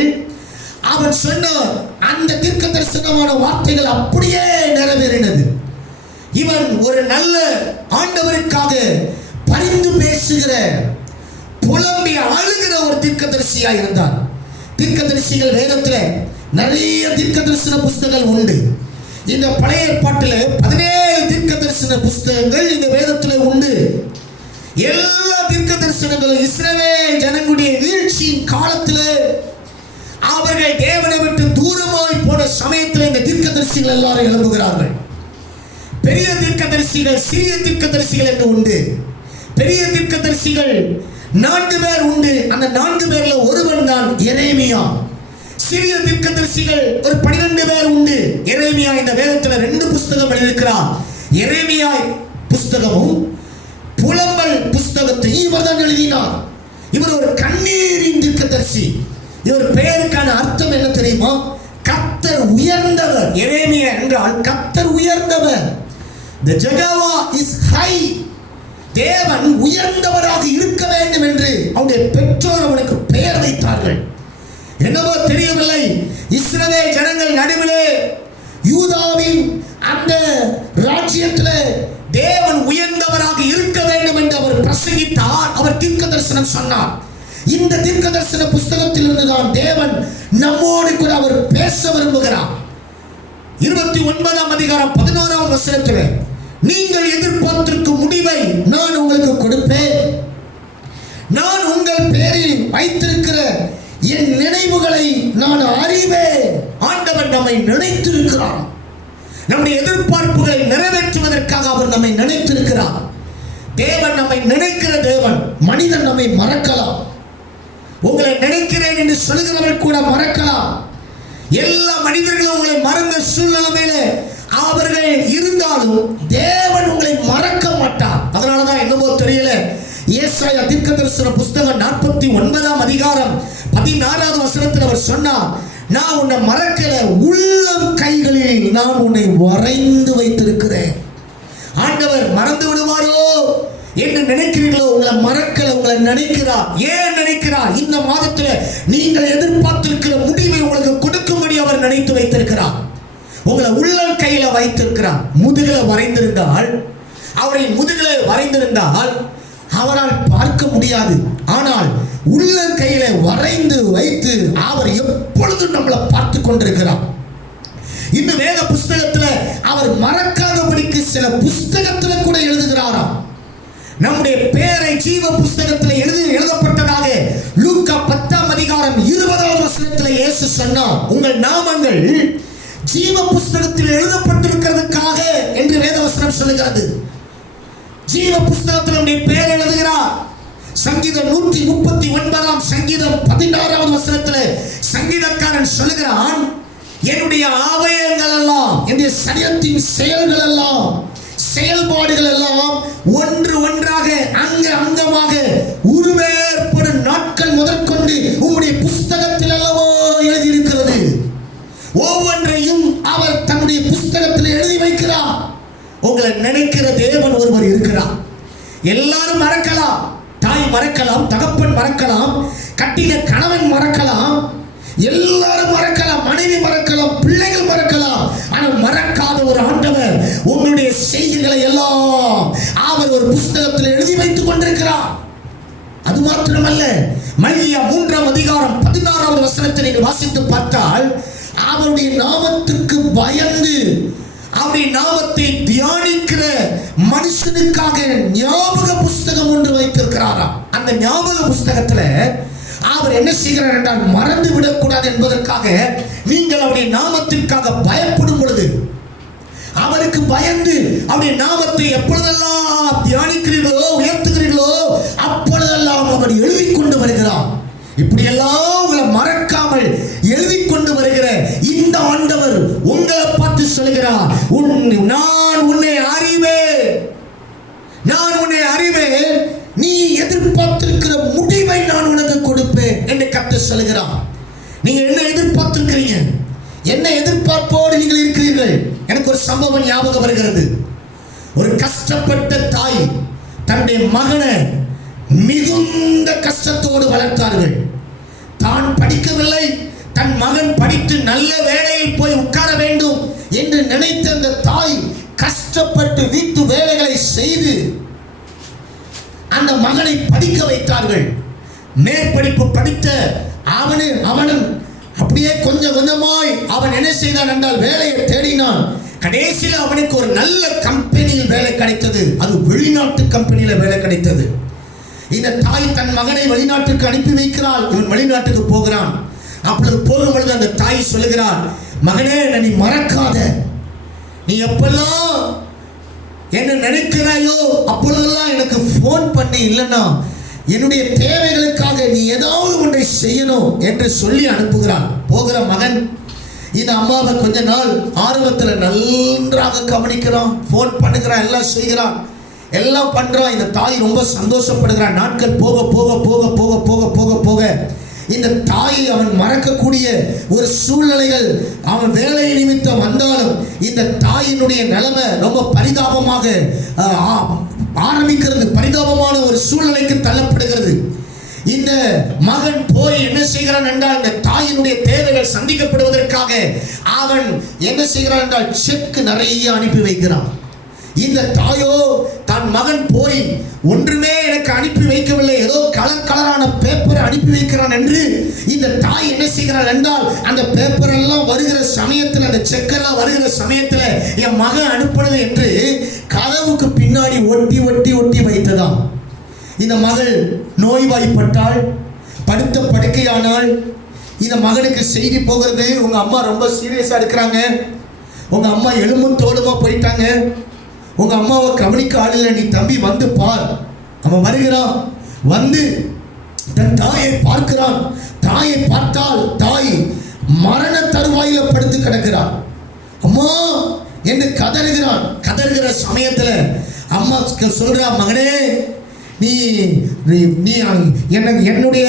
அவன் சொன்ன அந்த தீர்க்கதரிசனமான வார்த்தைகள் அப்படியே நிறைவேறினது. இவன் ஒரு நல்ல ஆண்டவருக்காக பரிந்து பேசுகிற, புலம்பி அழுகிற ஒரு தீர்க்கதரிசியா இருந்தான். தீர்க்கதரிசிகள் வேதத்தில் நிறைய தீர்க்கதரிசன புஸ்தகங்கள் உண்டு. இந்த பழைய ஏற்பாட்டில் 17 தீர்க்கதரிசன புஸ்தகங்கள் இந்த வேதத்தில் உண்டு. எல்லா தீர்க்கதரிசனங்களும் இஸ்ரவேல் ஜனங்களுடைய வீழ்ச்சியின் காலத்தில் அவர்கள் தேவனை விட்டு தூரமாய் போன சமயத்தில் இந்த தீர்க்கதரிசிகள் எல்லாரும் எழும்புகிறார்கள். பெரிய தீர்க்கதரிசிகள், சிறிய தீர்க்கதரிசிகள் என்று உண்டு. பெரிய தீர்க்கதரிசிகள் 4 பேர் உண்டு. அந்த 4 பேர்ல ஒருவன் தான் எரேமியா. சிறிய தீர்க்கதரிசிகள் ஒரு 12 பேர் உண்டு. எரேமியா இந்த வேதத்துல 2 புஸ்தகம் எழுதியிருக்கிறார். எரேமியா புஸ்தகமும் புலம்பல் புஸ்தகத்தையும் இவர் தான் எழுதினார். இவர் ஒரு கண்ணீரின் தீர்க்கதரிசி. இவர் பெயருக்கான அர்த்தம் என்ன தெரியுமா? கர்த்தர் உயர்ந்தவர். எரேமியா என்றால் கர்த்தர் உயர்ந்தவர். The Jehovah is high. தேவன் உயர்ந்தவராக இருக்க வேண்டும் என்று அவனுடைய பெற்றோர் அவனுக்கு பெயர் வைத்தார்கள். என்னவோ தெரியவில்லை, இஸ்ரவேல் ஜனங்கள் நடுவிலே யூதாவின் அந்த ராஜ்யத்திலே தேவன் உயர்ந்தவராக இருக்க வேண்டும் என்று அவர் பிரசங்கித்தார். அவர் தீர்க்கதரிசனம் சொன்னார். இந்த தீர்க்கதரிசன புஸ்தகத்தில் இருந்துதான் தேவன் நம்மோடு கூட அவர் பேச விரும்புகிறார். 29ஆம் அதிகாரம் 11ஆம் வசனத்தில், நீங்கள் எதிர்பார்த்திருக்கும் முடிவை நான் உங்களுக்கு கொடுப்பேன், நான் உங்கள் பேரில் வைத்திருக்கிற என் நினைவுகளை நான் அறிவேன். ஆண்டவர் நம்மை நினைத்திருக்கிறார். நம்முடைய எதிர்பார்ப்புகளை நிறைவேற்றுவதற்காக அவர் நம்மை நினைத்திருக்கிறார். தேவன் நம்மை நினைக்கிற தேவன். மனிதன் நம்மை மறக்கலாம். உங்களை நினைக்கிறேன் என்று சொல்லுகிறவர் கூட மறக்கலாம். எல்லா மனிதர்களும் உங்களை மறந்த சூழ்நிலையில அவர்கள் இருந்தாலும் தேவன் உங்களை மறக்க மாட்டார். அதனாலதான் என்னவோ தெரியல, ஏசாயா தீர்க்கதரிசன புஸ்தகம் 49ஆம் அதிகாரம் 16வது வசனத்தில் அவர் சொன்னார், நான் உன்னை மறக்கல, உள்ளம் கைகளில் நான் உன்னை வரைந்து வைத்திருக்கிறேன். ஆண்டவர் மறந்து விடுவாரோ என்று நினைக்கிறீர்களோ? உங்களை மறக்கல, உங்களை நினைக்கிறார். ஏன் நினைக்கிறார்? இந்த மாதத்தில் நீங்கள் எதிர்பார்த்திருக்கிற முடிவை உங்களுக்கு கொடுக்கும்படி அவர் நினைத்து வைத்திருக்கிறார். உங்களை உள்ளம் கையில வைத்திருக்கிறார். முதுகில வரைந்திருந்தால், அவரின் முதுகில வரைந்திருந்தால் அவரால் பார்க்க முடியாது. ஆனால் உள்ளம் கையில வரைந்து வைத்து அவர் எப்பொழுதும் நம்மளை பார்த்து கொண்டிருக்கிறார். இந்த வேத புஸ்தகத்துல அவர் மறக்காதபடிக்கு சில புஸ்தகத்துல கூட எழுதுகிறாராம். நம்முடைய பேரை ஜீவ புஸ்தகத்தில் எழுதப்பட்டதாக லூக்கா 10ஆம் அதிகாரம் 20வது வசனத்தில் இயேசு சொன்னார், உங்கள் நாமங்கள் ஜீவ புஸ்தகத்தில் எழுதப்பட்டிருக்கிறதுக்காக என்று வேதவசனம் சொல்லுகிறது. ஜீவ புஸ்தகத்தில் நம்முடைய பெயர் எழுதுகிறார். சங்கீதம் 139ஆம் சங்கீதம் 16வது வசனத்தில் சங்கீதக்காரன் சொல்லுகிறான், என்னுடைய அவயங்கள் எல்லாம், என்னுடைய சரீரத்தின் செயல்கள் எல்லாம், செயல்பாடுகள் எல்லாம் ஒன்று ஒன்றாக அங்கமாக உருவேற்படும் நாட்கள் முதற்கொண்டு உங்களுடைய புஸ்தகத்தில் அல்லவோ எழுதியிருக்கிறது. ஒவ்வொன்றையும் அவர் தன்னுடைய புஸ்தகத்தில் எழுதி வைக்கிறார். உங்களை நினைக்கிற தேவன் ஒருவர் இருக்கிறார். எல்லாரும் மறக்கலாம், தாய் மறக்கலாம், தகப்பன் மறக்கலாம், கட்டின கணவன் மறக்கலாம், எல்லாரும் மறக்கலாம், மனைவி மறக்கலாம், பிள்ளைகள் மறக்கலாம். ஆனால் மறக்காத ஒரு ஆண்டவர் உங்களுடைய செய்திகளை எல்லாம் அவர் ஒரு புஸ்தகத்தில் எழுதி வைத்துக் கொண்டிருக்கிறார். அது மாத்திரமல்ல, மல்கியா 3ஆம் அதிகாரம் 16வது வசனத்தை நீங்கள் வாசித்து பார்த்தால், அவர் அவருடைய நாமத்துக்கு பயந்து அவருடைய நாமத்தை தியானிக்கிற மனுஷனுக்காக ஞாபக புஸ்தகம் ஒன்று வைத்திருக்கிறாராம். அந்த ஞாபக புஸ்தகத்துல அவர் என்ன செய்கிறார் என்றால், மறந்து விடக்கூடாது என்பதற்காக நீங்கள் அவருடைய நாமத்திற்காக பயப்படும் பொழுது, அவருக்கு பயந்து அவருடைய நாமத்தை எப்பொழுதெல்லாம் தியானிக்கிறீர்களோ, உயர்த்துகிறீர்களோ, அப்பொழுதெல்லாம் அவர் எழுதி கொண்டு வருகிறார். இப்படியெல்லாம் உங்களை மறக்காமல் எழுதி கொண்டு வருகிற இந்த ஆண்டவர் உங்களை பார்த்து சொல்கிறார், நான் உன்னை அறிவேன், நான் உன்னை அறிவேன், நீ எதிர்பார்த்திருக்கிற முடிவை நான் உனக்கு கொடுப்பேன் என்று கர்த்தர் சொல்கிறார். நீங்க என்ன எதிர்பார்த்திருக்கிறீங்க? என்ன எதிர்பார்ப்போடு நீங்கள் இருக்கிறீர்கள்? எனக்கு ஒரு சம்பவம் ஞாபகம் வருகிறது. ஒரு கஷ்டப்பட்ட தாய் தன்னுடைய மகனை மிகுந்த கஷ்டத்தோடு வளர்த்தார்கள். தான் படிக்கவில்லை, தன் மகன் படித்து நல்ல வேலையில் போய் உட்கார வேண்டும் என்று நினைத்த அந்த தாய் கஷ்டப்பட்டு வீட்டு வேலைகளை செய்து அந்த மகனை படிக்க வைத்தார்கள். மேற்படிப்பு படித்த அவனும் அப்படியே கொஞ்சம் கொஞ்சமாய் அவன் என்ன செய்தான் என்றால் வேலையை தேடினான். கடைசியில் அவனுக்கு ஒரு நல்ல கம்பெனியில் வேலை கிடைத்தது. அது வெளிநாட்டு கம்பெனியில் வேலை கிடைத்தது. இந்த தாய் தன் மகனை வெளிநாட்டுக்கு அனுப்பி வைக்கிறாள். இவன் வெளிநாட்டுக்கு போகிறான். அப்பொழுது போகும்பொழுது அந்த தாய் சொல்லுகிறார், மகனே, நீ மறக்காத, நீ எப்பெல்லாம் என்ன நினைக்கிறாயோ அப்பொழுதெல்லாம் எனக்கு போன் பண்ணி, இல்லைன்னா என்னுடைய தேவைகளுக்காக நீ ஏதாவது ஒன்றை செய்யணும் என்று சொல்லி அனுப்புகிறான். போகிற மகன் இந்த அம்மாவை கொஞ்ச நாள் ஆர்வத்தில் நன்றாக கவனிக்கிறான், போன் பண்ணுகிறான், எல்லாம் செய்கிறான், எல்லாம் பண்றான். இந்த தாய் ரொம்ப சந்தோஷப்படுகிறான். நாட்கள் போக போக போக போக போக போக போக இந்த தாயை அவன் மறக்கக்கூடிய ஒரு சூழ்நிலைகள் அவன் வேலை நிமித்தம் வந்தாலும் இந்த தாயினுடைய நிலைமை ரொம்ப பரிதாபமாக ஆரம்பிக்கிறது. பரிதாபமான ஒரு சூழ்நிலைக்கு தள்ளப்படுகிறது. இந்த மகன் போய் என்ன செய்கிறான் என்றால், இந்த தாயினுடைய தேவைகள் சந்திக்கப்படுவதற்காக அவன் என்ன செய்கிறான் என்றால் செக் நிறைய அனுப்பி வைக்கிறான். இந்த தாயோ தன் மகன் போய் ஒன்றுமே எனக்கு அனுப்பி வைக்கவில்லை, ஏதோ கலரான பேப்பரை அனுப்பி வைக்கிறான் என்று இந்த தாய் என்ன செய்கிறாள் என்றால், அந்த பேப்பர் எல்லாம் வருகிற சமயத்தில், அந்த செக்கெல்லாம் வருகிற சமயத்தில் என் மகன் அனுப்பினது என்று கதவுக்கு பின்னாடி ஒட்டி ஒட்டி ஒட்டி வைத்ததாம். இந்த மகள் நோய்வாய்ப்பட்டாள், படுத்த படுக்கையானால். இந்த மகனுக்கு செய்தி போகிறது, உங்க அம்மா ரொம்ப சீரியஸா இருக்கிறாங்க, உங்க அம்மா எலும்பும் தோலுமா போயிட்டாங்க, உங்க அம்மாவை கவனிக்க ஆள் இல்லை, நீ தம்பி வந்து பார். அவன் வருகிறான். வந்து தன் தாயை பார்க்கிறான். தாயை பார்த்தால் தாய் மரண தருவாயில படுத்து கிடக்கிறான். அம்மா என்று கதறுகிறான். கதறுகிற சமயத்தில் அம்மா சொல்றா, மகனே, நீ நீ என்னுடைய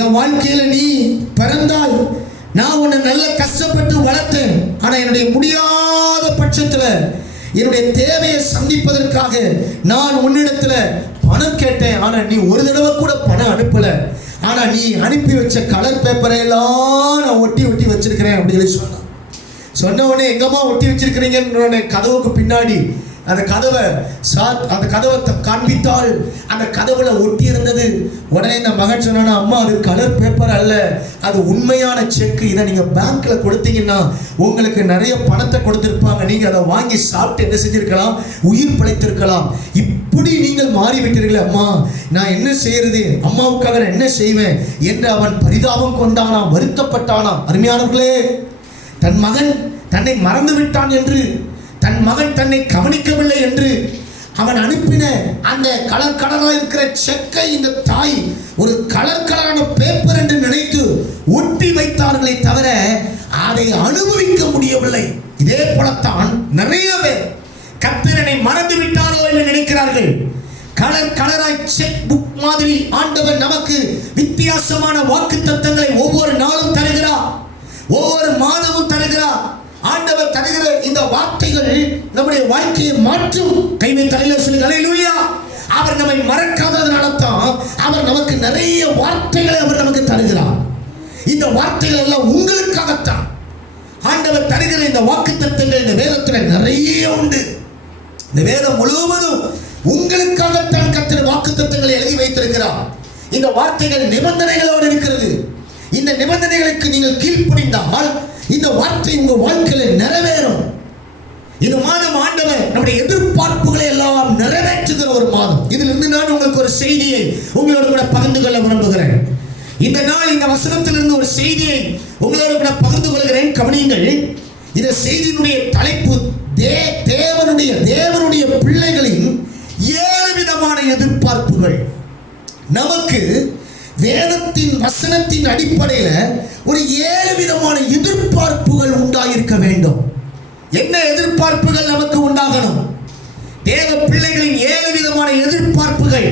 என் வாழ்க்கையில நீ பிறந்தாய், நான் உன்னை நல்ல கஷ்டப்பட்டு வளர்த்தேன். ஆனா என்னுடைய முடியாத பட்சத்துல என்னுடைய தேவையை சந்திப்பதற்காக நான் உன்னிடத்துல பணம் கேட்டேன். ஆனா நீ ஒரு தடவை கூட பணம் அனுப்பல. ஆனா நீ அனுப்பி வச்ச கலர் பேப்பரை எல்லாம் நான் ஒட்டி ஒட்டி வச்சிருக்கிறேன் அப்படின்னு சொன்னான். சொன்ன உடனே எங்கம்மா ஒட்டி வச்சிருக்கிறீங்கன்னு கதவுக்கு பின்னாடி அந்த கதவை காண்பித்தால் அந்த கதவுல ஒட்டி இருந்தது. உடனே இந்த மகன் சொன்னா, அம்மா அது கலர் பேப்பர் அல்ல, அது உண்மையான செக். இதை நீங்க பேங்க்ல கொடுத்தீங்கன்னா உங்களுக்கு நிறைய பணத்தை கொடுத்திருப்பாங்க, நீங்க அதை வாங்கி சாப்பிட்டு என்ன செஞ்சிருக்கலாம், உயிர் பிழைத்திருக்கலாம். இப்படி நீங்கள் மாறிவிட்டீர்களே அம்மா, நான் என்ன செய்யறது, அம்மாவுக்காக நான் என்ன செய்வேன் என்று அவன் பரிதாபம் கொண்டானாம், வருத்தப்பட்டானாம். அருமையானவர்களே, தன் மகன் தன்னை மறந்து விட்டான் என்று, தன் மகன் தன்னை கவனிக்கவில்லை என்று அவன் அனுப்பின அந்த கலராக இருக்கிற செக்கை இந்த தாய் ஒரு கலரான பேப்பர் என்று நினைத்து ஒட்டி வைத்தார்களே தவிர அதை அனுபவிக்க முடியவில்லை. இதே போலத்தான் நிறைய பேர் கர்த்தரை மறந்து விட்டாரோ என்று நினைக்கிறார்கள். கலராய் செக் புக் மாதிரி ஆண்டவர் நமக்கு வித்தியாசமான வாக்குத்தத்தங்களை ஒவ்வொரு நாளும் தருகிறார், ஒவ்வொரு மாதமும் தருகிறார். ஆண்டவர் தருகிற இந்த வார்த்தைகள் நம்முடைய வாழ்க்கையை மாற்றும். கைவை தலையில சொல்லுங்க, அல்லேலூயா. அவர் நம்மை மறக்காததனால தான் அவர் நமக்கு நிறைய வார்த்தைகளை அவர் நமக்கு தருகிறார். இந்த வார்த்தைகள் எல்லாம் உங்களுக்காகத்தான் ஆண்டவர் தருகிற இந்த வாக்குத்தத்தங்கள் இந்த வேதத்தில் நிறைய உண்டு. இந்த வேதம் முழுவதும் உங்களுக்காகத்தான் கர்த்தர் வாக்குத்தத்தங்களை எழுதி வைத்திருக்கிறார். இந்த வார்த்தைகள் நிபந்தனைகளோடு இருக்கிறது. இந்த நிபந்தனைகளுக்கு நீங்கள் கீழ்ப்படிந்தால் இந்த வார்த்தை உங்க வாழ்க்கையில நிறைவேறும். இந்த மாதம் ஆண்டவர் நம்முடைய எதிர்பார்ப்புகளை எல்லாம் நிறைவேற்றுகிற ஒரு மாதம். இதிலிருந்து நான் உங்களுக்கு ஒரு செய்தியை உங்களோடு கூட பகிர்ந்து கொள்ள விரும்புகிறேன். இந்த நாள் இந்த வசனத்திலிருந்து ஒரு செய்தியை உங்களோடு கூட பகிர்ந்து கொள்கிறேன். கவனியுங்கள். இந்த செய்தியினுடைய தலைப்பு தேவனுடைய பிள்ளைகளின் 7 விதமான எதிர்பார்ப்புகள். நமக்கு வேதத்தின் வசனத்தின் அடிப்படையில் ஒரு 7 விதமான எதிர்பார்ப்புகள் உண்டாயிருக்க வேண்டும். என்ன எதிர்பார்ப்புகள் நமக்கு உண்டாகணும்? தேவ பிள்ளைகளின் 7 விதமான எதிர்பார்ப்புகள்.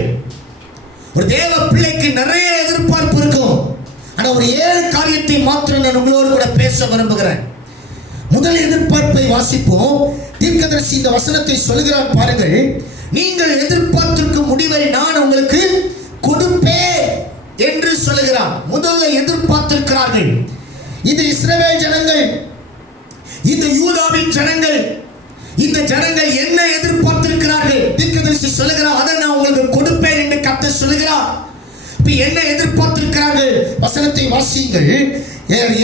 ஒரு தேவ பிள்ளைக்கு நிறைய எதிர்பார்ப்பு இருக்கும். ஆனால் ஒரு 7 காரியத்தை மாத்திரம் நான் உங்களோடு கூட பேச விரும்புகிறேன். முதல் எதிர்பார்ப்பை வாசிப்போம். தீர்க்கதரிசி இந்த வசனத்தை சொல்கிறார் பாருங்கள். நீங்கள் எதிர்பார்த்திருக்கும் முடிவை நான் உங்களுக்கு கொடுப்பேன் என்று சொல்லுகிறார். முதல்ல எதிர்பார்த்திருக்கிறார்கள் இந்த இஸ்ரவேல் ஜனங்கள், இந்த யூதாவின் ஜனங்கள். இந்த ஜனங்கள் என்ன எதிர்பார்த்திருக்கிறார்கள்? தீர்க்கதரிசி சொல்லுகிறார், அதை நான் உங்களுக்கு கொடுப்பேன் என்று கர்த்தர் சொல்லுகிறார். என்ன எதிர்பார்த்திருக்கிறார்கள்? வசனத்தை வாசியுங்கள்.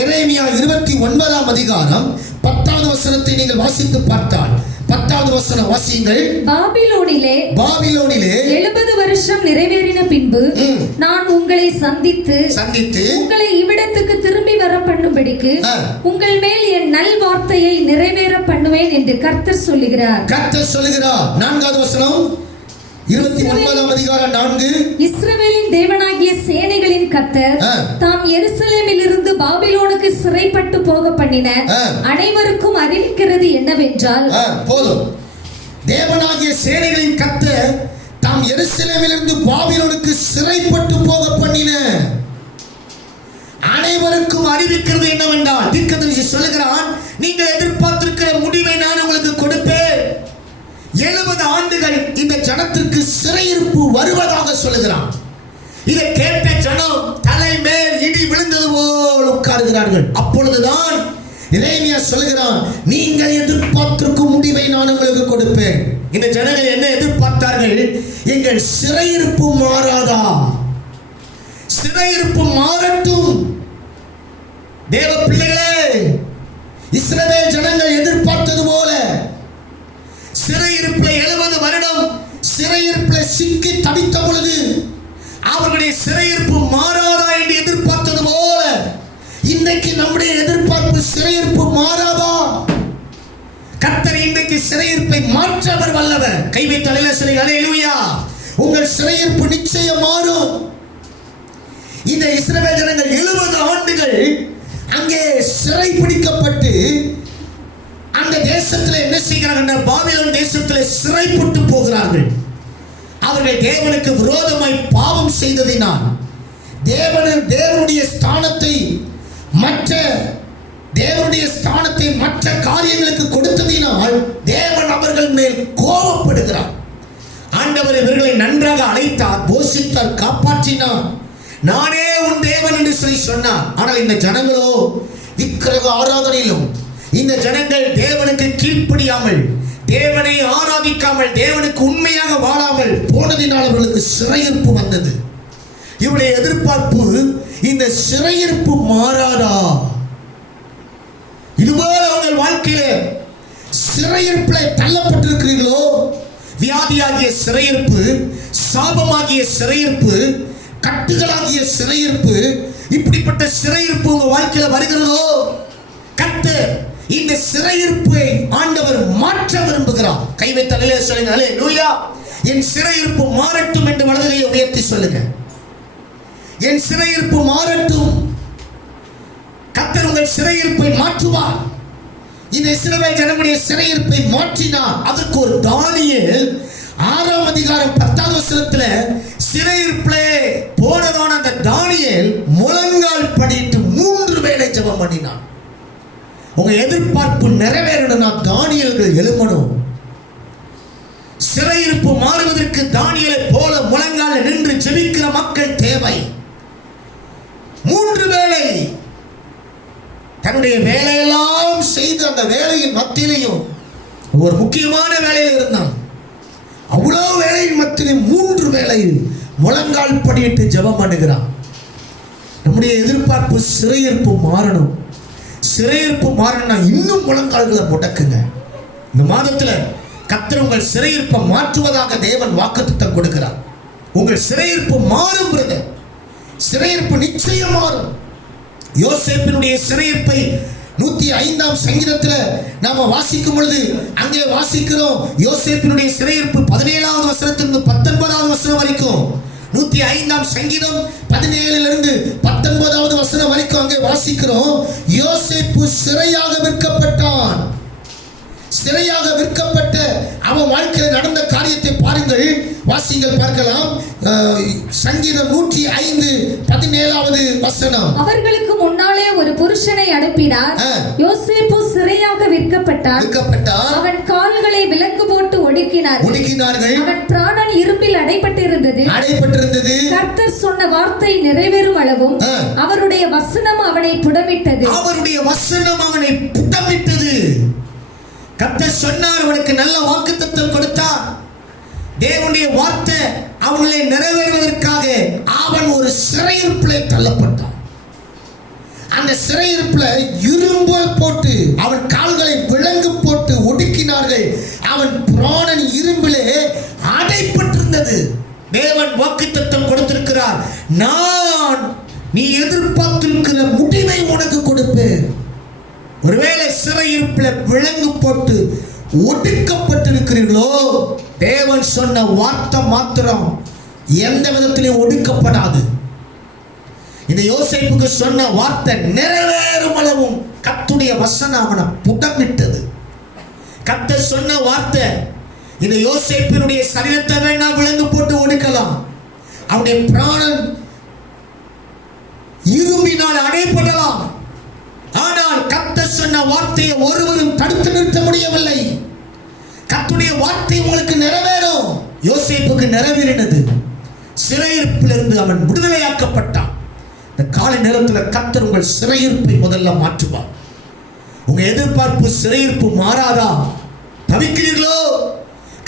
எரேமியா 29ஆம் அதிகாரம் 10வது வசனத்தை நீங்கள் வாசித்து பார்த்தால் 10வது வசனம் வாசியுங்கள். பாபிலோனிலே 70 வருஷம் நிறைவேறின பின்பு நான் உங்களை சந்தித்து உங்களை இவ்விடத்துக்கு திரும்பி வர பண்ணும்படிக்கு உங்கள் மேல் என் நல் வார்த்தையை நிறைவேற பண்ணுவேன் என்று கர்த்தர் சொல்லுகிறார். 4வது வசனம் 29ஆம் அதிகாரம் 4. இஸ்ரவேலின் தேவனாகிய சேனைகளின் கர்த்தர் தாம் எருசலேமில் இருந்து பாபிலோனுக்கு சிறைப்பட்டு போக பண்ணின அனைவருக்கும் அறிவிக்கிறது என்னவென்றால், போதும். தேவனாகிய சேனைகளின் கர்த்தர் தாம் எருசலேமில் இருந்து பாபிலோனுக்கு சிறைப்பட்டு போக பண்ணின அனைவருக்கும் அறிவிக்கிறது என்னவென்றால், தீர்க்கதரிசி சொல்லுகிறான், நீங்கள் எதிர்பார்த்திருக்கிற முடிவை நான் உங்களுக்கு கொடுப்பேன். 70 ஆண்டுகள் இந்த ஜனத்திற்கு சிறையிருப்பு வருவதாக சொல்லுகிறான். இதை கேட்ட ஜனம் தலைமேல் இடி விழுந்தது போல் உட்காருகிறார்கள். அப்பொழுதுதான் எரேமியா சொல்லுகிறான், நீங்கள் எதிர்பார்த்திருக்கும் முடிவை நான் உங்களுக்கு கொடுப்பேன். இந்த ஜனங்கள் என்ன எதிர்பார்த்தார்கள்? எங்கள் சிறையிருப்பு மாறாதா? சிறையிருப்பு மாறட்டும். தேவ பிள்ளைகளே, இஸ்ரவேல் ஜனங்கள் எதிர்பார்த்தது போல சிறையிருப்பில் 70 வருடம் சிறையிருப்பில் சிக்கி தவித்த பொழுது அவர்களுடைய சிறையிருப்பு மாறாதா என்று எதிர்பார்த்தது போல இன்றைக்கு நம்முடைய எதிர்பார்ப்பு சிறையிருப்பு மாறாதா? கர்த்தர் இன்றைக்கு சிறையிருப்பை மாற்றவர் வல்லவர். கைவை தலையில சொல்லுங்க, அல்லேலூயா. உங்கள் சிறையிருப்பு நிச்சயம் மாறும். இந்த இஸ்ரவேல் ஜனங்கள் 70 ஆண்டுகள் அங்கே சிறை பிடிக்கப்பட்டு அந்த தேசத்தில் என்ன செய்கிறார்கள்? பாபிலோன் தேசத்தில் சிறைப்பட்டு போகிறார்கள். அவர்கள் தேவனுக்கு விரோதமாய் பாவம் செய்ததினால் தேவனுடைய ஸ்தானத்தை மற்ற காரியங்களுக்கு கொடுத்ததினால் தேவன் அவர்கள் மேல் கோபப்படுகிறார். ஆண்டவர் இவர்களை நன்றாக அழைத்தார், போஷித்தார், காப்பாற்றினார். நானே உன் தேவன் என்று சொல்லி சொன்னார். ஆனால் இந்த ஜனங்களோ விக்கிரக ஆராதனையிலும், இந்த ஜனங்கள் தேவனுக்கு கீழ்ப்படியாமல், தேவனை ஆராதிக்காமல், தேவனுக்கு உண்மையாக வாழாமல் போனதினால் அவர்களுக்கு சிறையிருப்பு வந்தது. இவருடைய எதிர்பார்ப்பு, இந்த சிறையிருப்பு மாறாதா? இதுபோல உங்கள் வாழ்க்கையில சிறையிருப்பில் தள்ளப்பட்டிருக்கிறீர்களோ? வியாதியாகிய சிறையிருப்பு, சாபமாகிய சிறையிருப்பு, கட்டுகளாகிய சிறையிருப்பு, இப்படிப்பட்ட சிறையிருப்பு உங்க வாழ்க்கையில வருகிறதோ? கர்த்தர் இந்த சிறையிருப்பை ஆண்டவர் மாற்ற விரும்புகிறார். கைவை தலையில சொல்லுங்க, அல்லேலூயா. என் சிறையிருப்பு மாறட்டும் என்று வலதுகையை உயர்த்தி சொல்லுங்க. என் சிறையிருப்பு மாறட்டும். கர்த்தர் உங்கள் சிறையிருப்பை மாற்றுவார். இந்த இஸ்ரவேல் ஜனங்களுடைய சிறையிருப்பை மாற்றினார். அதற்கு ஒரு தானியேல் 6ஆம் அதிகாரம் 10வது வசனத்துல சிறையிருப்பிலே போனதான அந்த தானியேல் முழங்கால் படிட்டு 3 வேளை ஜெபம் பண்ணினான். உங்க எதிர்பார்ப்பு நிறைவேறணும்னா தானியேல்கள் எழும்பணும். சிறையிருப்பு மாறுவதற்கு தானியேலை போல முழங்கால் நின்று ஜெபிக்கிற மக்கள் தேவை. 3 வேளை தன்னுடைய வேலையெல்லாம் செய்து அந்த வேலையின் மத்தியிலையும் ஒரு முக்கியமான வேலையில் இருந்தான். அவ்வளோ வேலையின் மத்தியிலும் 3 வேளையில் முழங்கால் படியிட்டு ஜெபம் பண்ணுகிறான். நம்முடைய எதிர்பார்ப்பு சிறையிருப்பு மாறணும். சிறையிருப்பு மாறணும்னா இன்னும் முழங்கால்களை முடக்குங்க. இந்த மாதத்துல கர்த்தர் உங்கள் சிறையிருப்பை மாற்றுவதாக தேவன் வாக்குத்தத்தம் கொடுக்கிறார். உங்கள் சிறையிருப்பு மாறும். சிறையிருப்பு நிச்சயம் மாறும். யோசேப்பினுடைய சிறையிருப்பை 105ஆம் சங்கீதத்தில் நாம வாசிக்கும் பொழுது அங்கே வாசிக்கிறோம். யோசேப்பினுடைய சிறையிருப்பு 17வது வசனத்திலிருந்து 19வது வசனம் வரைக்கும், 105ஆம் சங்கீதம் 17லிருந்து 19வது வசனம் வரைக்கும் அங்கே வாசிக்கிறோம். யோசேப்பு சிறையாக விற்கப்பட்டான். சிறையாக விற்கப்பட்ட அவன் வாழ்க்கையில் நடந்த காரியத்தை பாருங்கள், வாசிங்கள், பார்க்கலாம். சங்கீதம் 105:17வது வசனம். அவர்களுக்கு முன்னாலே ஒரு புருஷனை அனுப்பினார். யோசேப்பு சிறையாக விற்கப்பட்டான். அவன் கால்களை விலங்கு போட்டு ஒடுக்கினார்கள். அவன் பிராணன் இரும்பில் அடைபட்டிருந்தது. கர்த்தர் சொன்ன வார்த்தை நிறைவேறும் அளவும் அவருடைய வசனம் அவனை புடமிட்டது. கர்த்தர் சொன்னார், அவனுக்கு நல்ல வாக்குத்தத்தம் கொடுத்தார். தேவனுடைய வார்த்தை அவனை நிறைவேறுவதற்காக அவன் ஒரு சிறையிருப்பிலே தள்ளப்பட்டான். அந்த சிறையிருப்பில் இரும்பு போட்டு அவன் கால்களை விலங்கு போட்டு ஒடுக்கினார்கள். அவன் பிராணன் இரும்பிலே அடைபட்டிருந்தது. தேவன் வாக்குத்தத்தம் கொடுத்திருக்கிறார், நான் நீ எதிர்பார்த்திருக்கிற முடிவை உனக்கு கொடுப்பேன். ஒருவேளை சிறையிருப்பில் விலங்கு போட்டு ஒடுக்கப்பட்டிருக்கிறீர்களோ, தேவன் சொன்ன வார்த்தை மாத்திரம் எந்த விதத்திலும் ஒடுக்கப்படாது. இந்த யோசேப்புக்கு சொன்ன வார்த்தை நிறைவேறும் அளவும் கர்த்தருடைய வசனம் அவனை புடமிட்டது. கர்த்தர் சொன்ன வார்த்தை, இந்த யோசேப்பினுடைய சரீரத்தை வேணா விலங்கு போட்டு ஒடுக்கலாம், அவனுடைய பிராணன் இரும்பினால் அடைபடலாம். ஆனால் கர்த்தர் சொன்ன வார்த்தையை ஒருவரும் தடுத்து நிறுத்த முடியவில்லை. கர்த்தருடைய வார்த்தை உங்களுக்கு நிறைவேறும். யோசேப்புக்கு நிறைவேறினது. சிறையிருப்பிலிருந்து அவன் விடுதலையாக்கப்பட்டான். இந்த காலை நேரத்தில் கர்த்தர் உங்கள் சிறையிருப்பை முதல்ல மாற்றுவார். உங்க எதிர்பார்ப்பு சிறையிருப்பு மாறாதா? தவிக்கிறீர்களோ?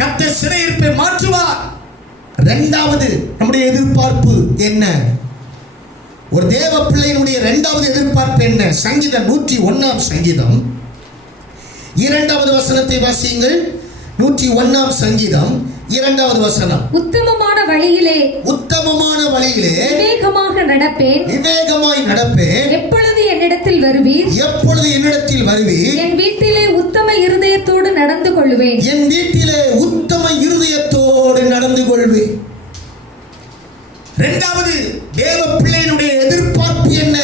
கர்த்தர் சிறையிருப்பை மாற்றுவார். இரண்டாவது நம்முடைய எதிர்பார்ப்பு என்ன? ஒரு தேவ பிள்ளையினுடைய இரண்டாவது எதிர்பார்ப்பு என்ன? சங்கீதம் 101ஆம் சங்கீதம் 2வது வசனத்தை வாசியுங்கள். 101ஆம் சங்கீதம் 2வது வசனம். உத்தமமான வழியிலே விவேகமாய் நடப்பேன். எப்பொழுது என்னிடத்தில் வருவீர்? என் வீட்டிலே உத்தம இருதயத்தோடு நடந்து கொள்வேன். இரண்டாவது தேவ பிள்ளையினுடைய எதிர்பார்ப்பு என்ன?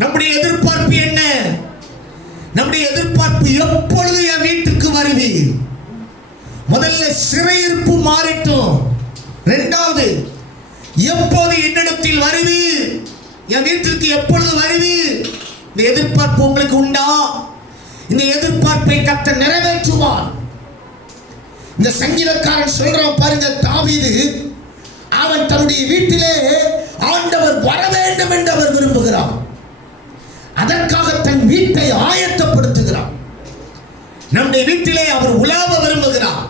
நம்முடைய எதிர்பார்ப்பு என்ன? நம்முடைய எதிர்பார்ப்பு, எப்பொழுது என் வீட்டுக்கு வருவீர்? முதல்ல சிறையிருப்பு மாறட்டும். இரண்டாவது, எப்போது என்னிடத்தில் வருவீர்? என் வீட்டிற்கு எப்பொழுது வருவீர்? இந்த எதிர்பார்ப்பு உங்களுக்கு உண்டா? இந்த எதிர்பார்ப்பை கர்த்தர் நிறைவேற்றுவார். இந்த சங்கீதக்காரன் சொல்றான் பாருங்க, தாவீது அவன் தன்னுடைய வீட்டிலே ஆண்டவர் வர வேண்டும் என்று அவர் விரும்புகிறான். அதற்காக தன் வீட்டை ஆயத்தப்படுத்துகிறான். நம்முடைய வீட்டிலே அவர் உலாவ விரும்புகிறார்.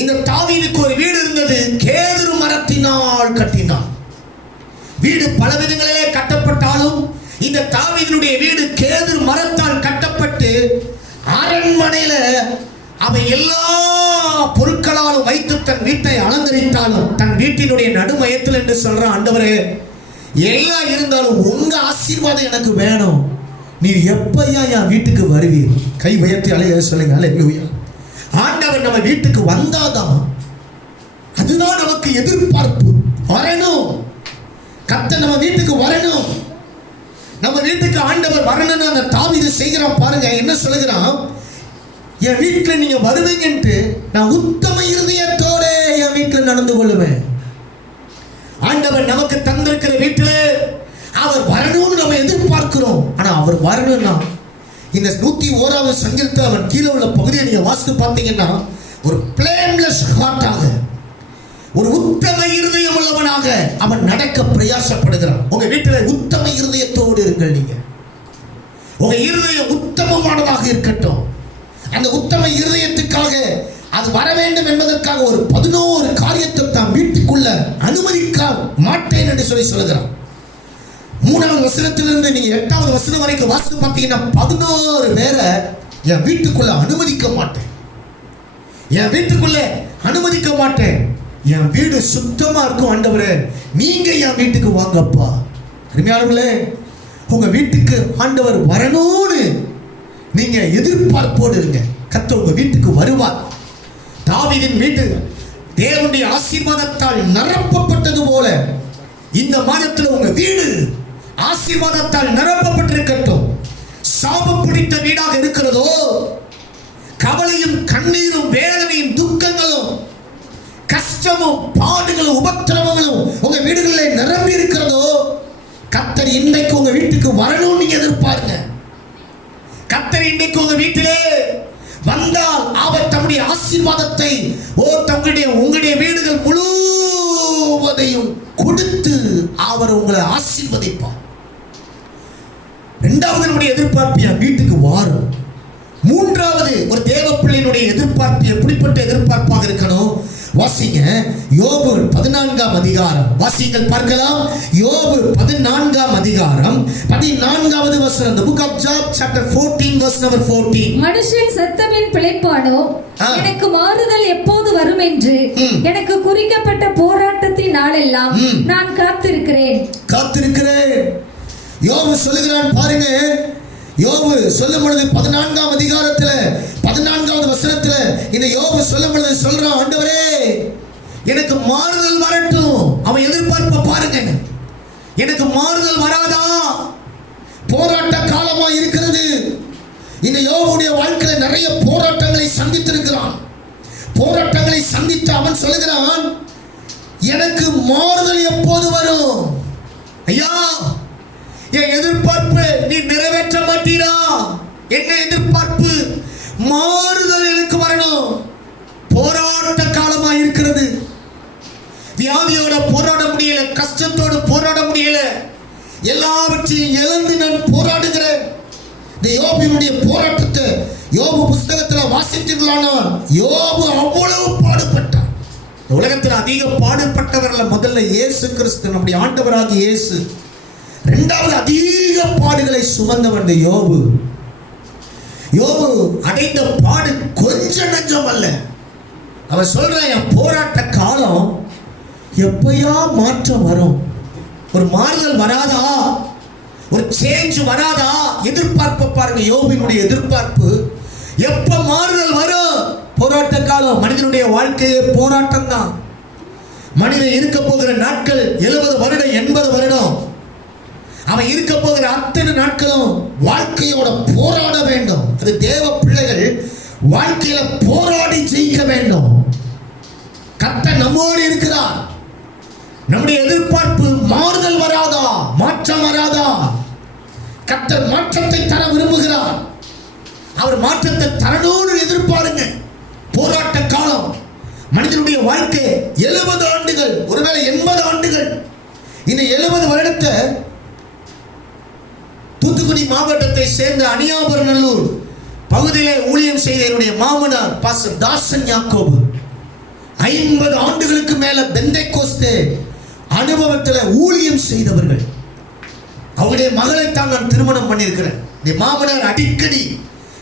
இந்த தாவீதுக்கு ஒரு வீடு இருந்தது, கேதுரு மரத்தினால் கட்டினான். வீடு பல விதங்களிலே கட்டப்பட்டாலும் இந்த தாவீதினுடைய வீடு கேதுரு மரத்தால் கட்டப்பட்டு அரண்மனையில அவன் எல்லா பொருட்களாலும் வைத்து தன் வீட்டை அலங்கரித்தாலும் தன் வீட்டினுடைய நடுமையத்தில் என்று சொல்றான், ஆண்டவரே எல்லாம் இருந்தாலும் உங்க ஆசீர்வாதம் எனக்கு வேணும். நீர் எப்பையா என் வீட்டுக்கு வருவீர்? கை உயர்த்தி அலையில சொல்லுங்க, அல்லேலூயா. ஆண்டவர் நம்ம வீட்டுக்கு வந்தாதான், அதுதான் நமக்கு எதிர்பார்ப்பு. வரணும், கர்த்தர் நம்ம வீட்டுக்கு வரணும். நம்ம வீட்டுக்கு ஆண்டவர் வரணும்னு அந்த தாவீது செய்கிறான் பாருங்க. என்ன சொல்லுகிறான்? என் வீட்டில் நீங்க வருவீங்கன்ட்டு நான் உத்தம இருதயத்தோட என் வீட்டில் நடந்து கொள்ளுவேன். ஆண்டவர் நமக்கு தந்திருக்கிற வீட்டில் அவர் வரணும்னு நம்ம எதிர்பார்க்கிறோம். ஆனா அவர் வரணும்னா இந்த 101வது சங்கீதத்தில் அவன் கீழே உள்ள பகுதியை நீங்க வாசித்து பார்த்தீங்கன்னா, ஒரு பிளேம்லெஸ் ஹார்ட்டாக, ஒரு உத்தம இருதயம் உள்ளவனாக அவன் நடக்க பிரயாசப்படுகிறான். உங்க வீட்டில் உத்தம இருதயத்தோடு இருங்கள். நீங்க உங்க இருதயம் உத்தமமானதாக இருக்கட்டும். அந்த உத்தம இருதயத்துக்காக அது வர வேண்டும் என்பதற்காக ஒரு 11 காரியத்தை தான் வீட்டுக்குள்ள அனுமதிக்க மாட்டேன் என்று சொல்லுகிறான். 3வது வசனத்திலிருந்து நீங்க 8வது வசனம் வரைக்கும் வாசித்து பார்த்தீங்கன்னா 11 பேரை என் வீட்டுக்குள்ள அனுமதிக்க மாட்டேன், என் வீட்டுக்குள்ள அனுமதிக்க மாட்டேன், என் வீடு சுத்தமா இருக்கும் ஆண்டவரே, நீங்க என் வீட்டுக்கு வாங்கப்பா. அருமையானவர்களே, உங்க வீட்டுக்கு ஆண்டவர் வரணும்னு நீங்க எதிர்பார்ப்போடு இருங்க. கர்த்தர் உங்க வீட்டுக்கு வருவார். தாவீதின் வீடு தேவனுடைய ஆசீர்வாதத்தால் நிரப்பப்பட்டது போல இந்த மாதத்தில் உங்க வீடு ஆசீர்வாதத்தால் நிரப்பப்பட்டிருக்கட்டும். சாபம் பிடித்த வீடாக இருக்கிறதோ, கவலையும் கண்ணீரும் வேதனையும் துக்கங்களும் கஷ்டமும் பாடுகளும் உபத்திரவங்களும் உங்க வீடுகளில் நிரம்பி இருக்கிறதோ, கர்த்தர் இன்றைக்கு உங்க வீட்டுக்கு வரணும்னு நீங்க எதிர்பாருங்க. கர்த்தர் இன்றைக்கு உங்க வீட்டிலே வந்தால் அவர் தம்முடைய ஆசீர்வாதத்தை உங்களுடைய வீடுகள் முழுவதையும் கொடுத்து அவர் உங்களை ஆசீர்வதிப்பார். 2வது நம்முடைய எதிர்பார்ப்பு என் வீட்டுக்கு வாரும். 3வது ஒரு தேவ பிள்ளையினுடைய எதிர்பார்ப்பு எப்படிப்பட்ட எதிர்பார்ப்பாக இருக்கணும்? வாசிங்க யோபு 14ஆம் அதிகாரம், வாசிங்கள் பார்க்கலாம். யோபு 14ஆம் அதிகாரம் 14வது வசனம். The book of Job chapter 14 verse number 14. மனுஷன் செத்தபின் பிழைப்பானோ, எனக்கு மாறுதல் எப்போது வரும் என்று எனக்கு குறிக்கப்பட்ட போராட்டத்தின் நாளெல்லாம் நான் காத்திருக்கிறேன். யோபு சொல்லுகிறான் பாருங்க. யோபு சொல்லும் பொழுது 14ஆம் அதிகாரத்தில் 14வது வசனத்தில் இந்த யோபு சொல்லும் பொழுது சொல்றான், ஆண்டவரே எனக்கு மாறுதல் வரட்டும். அவன் எதிர்பார்ப்ப பாருங்க, எனக்கு மாறுதல் வராதா? போராட்ட காலமா இருக்கிறது. இந்த யோபுடைய வாழ்க்கையில் நிறைய போராட்டங்களை சந்தித்திருக்கிறான். போராட்டங்களை சந்தித்து அவன் சொல்லுகிறான், எனக்கு மாறுதல் எப்போது வரும்? ஐயா, என் எதிர்பார்ப்பு நீ நிறைவேற்ற மாட்டீரா? என்ன எதிர்பார்ப்பு? மாறுதல் எனக்கு வரணும். போராட்ட காலமா இருக்கிறது. வியாதியோட போராட முடியல, கஷ்டத்தோடு போராட முடியல, எல்லாவற்றையும் இழந்து நான் போராடுகிறேன். இந்த யோபுவினுடைய போராட்டத்தை யோபு புஸ்தகத்தில் வாசித்தீர்களானால், யோபு அவ்வளவு பாடுபட்டான். உலகத்தில் அதிக பாடுபட்டவர்ல முதல்ல இயேசு கிறிஸ்து, நம்முடைய ஆண்டவராகிய இயேசு. 2வது அதிக பாடுகளை சுமந்தவன் யோபு. யோபு அடைந்த பாடு கொஞ்சம் நஞ்சம் அல்ல. அவன் சொல்றான், என் போராட்ட காலம் எப்பயா மாற்றம் வரும்? ஒரு மாறுதல் வராதா? ஒரு சேஞ்ச் வராதா? எதிர்பார்ப்பு பாருங்க, யோபுவினுடைய எதிர்பார்ப்பு. எப்ப மாறுதல் வரும்? போராட்ட காலம். மனிதனுடைய வாழ்க்கையே போராட்டம் தான். மனிதன் இருக்க போகிற நாட்கள் 70 வருடம் 80 வருடம். அவன் இருக்க போகிற அத்தனை நாட்களும் வாழ்க்கையோட போராட வேண்டும். அது தேவ பிள்ளைகள் வாழ்க்கையில போராடி ஜெயிக்க வேண்டும். கர்த்தர் நம்மோடு இருக்கிறார். நம்முடைய எதிர்பார்ப்பு மாறுதல் வராதா? மாற்றம் வராதா? கர்த்தர் மாற்றத்தை தர விரும்புகிறார். அவர் மாற்றத்தை தரணும்னு எதிர்பாருங்க. போராட்ட காலம். மனிதனுடைய வாழ்க்கை 70 ஆண்டுகள், ஒருவேளை 80 ஆண்டுகள். இந்த 70 வருடத்தை தூத்துக்குடி மாவட்டத்தை சேர்ந்த அணியாபுரநல்லூர் பகுதியிலே ஊழியம் செய்த என்னுடைய மாமனார் பாஸ்டர் தாசன் யாக்கோபு 50 ஆண்டுகளுக்கு மேல பெந்தேகோஸ்தே அனுபவத்தில் ஊழியம் செய்தவர்கள். அவருடைய மகளை தான் நான் திருமணம் பண்ணியிருக்கிறேன். இந்த மாமனார் அடிக்கடி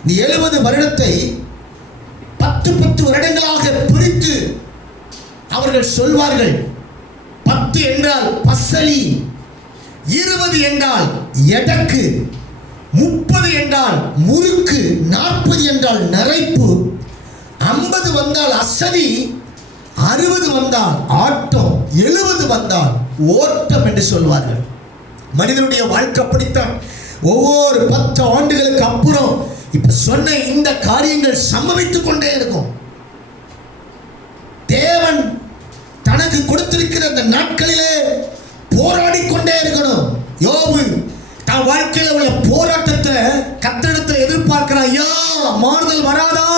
இந்த 70 வருடத்தை 10 வருடங்களாக பிரித்து அவர்கள் சொல்வார்கள். 10 என்றால் பசலி, 20 என்றால் எடக்கு, 30 என்றால் முறுக்கு, 40 என்றால் நரைப்பு, 50 வந்தால் அசதி, 60 வந்தால் ஆட்டம், 70 வந்தால் ஓட்டம் என்று சொல்வார்கள். மனிதனுடைய வாழ்க்கை அப்படித்தான். ஒவ்வொரு 10 ஆண்டுகளுக்கு அப்புறம் இப்ப சொன்ன இந்த காரியங்கள் சம்பவித்துக் கொண்டே இருக்கும். தேவன் தனக்கு கொடுத்திருக்கிற அந்த நாட்களிலே போராடி கொண்டே இருக்கணும். யோபு தன் வாழ்க்கையில் உள்ள போராட்டத்தை கர்த்தரிடத்தில் எதிர்பார்க்கிறான். ஐயா, மாறுதல் வராதா?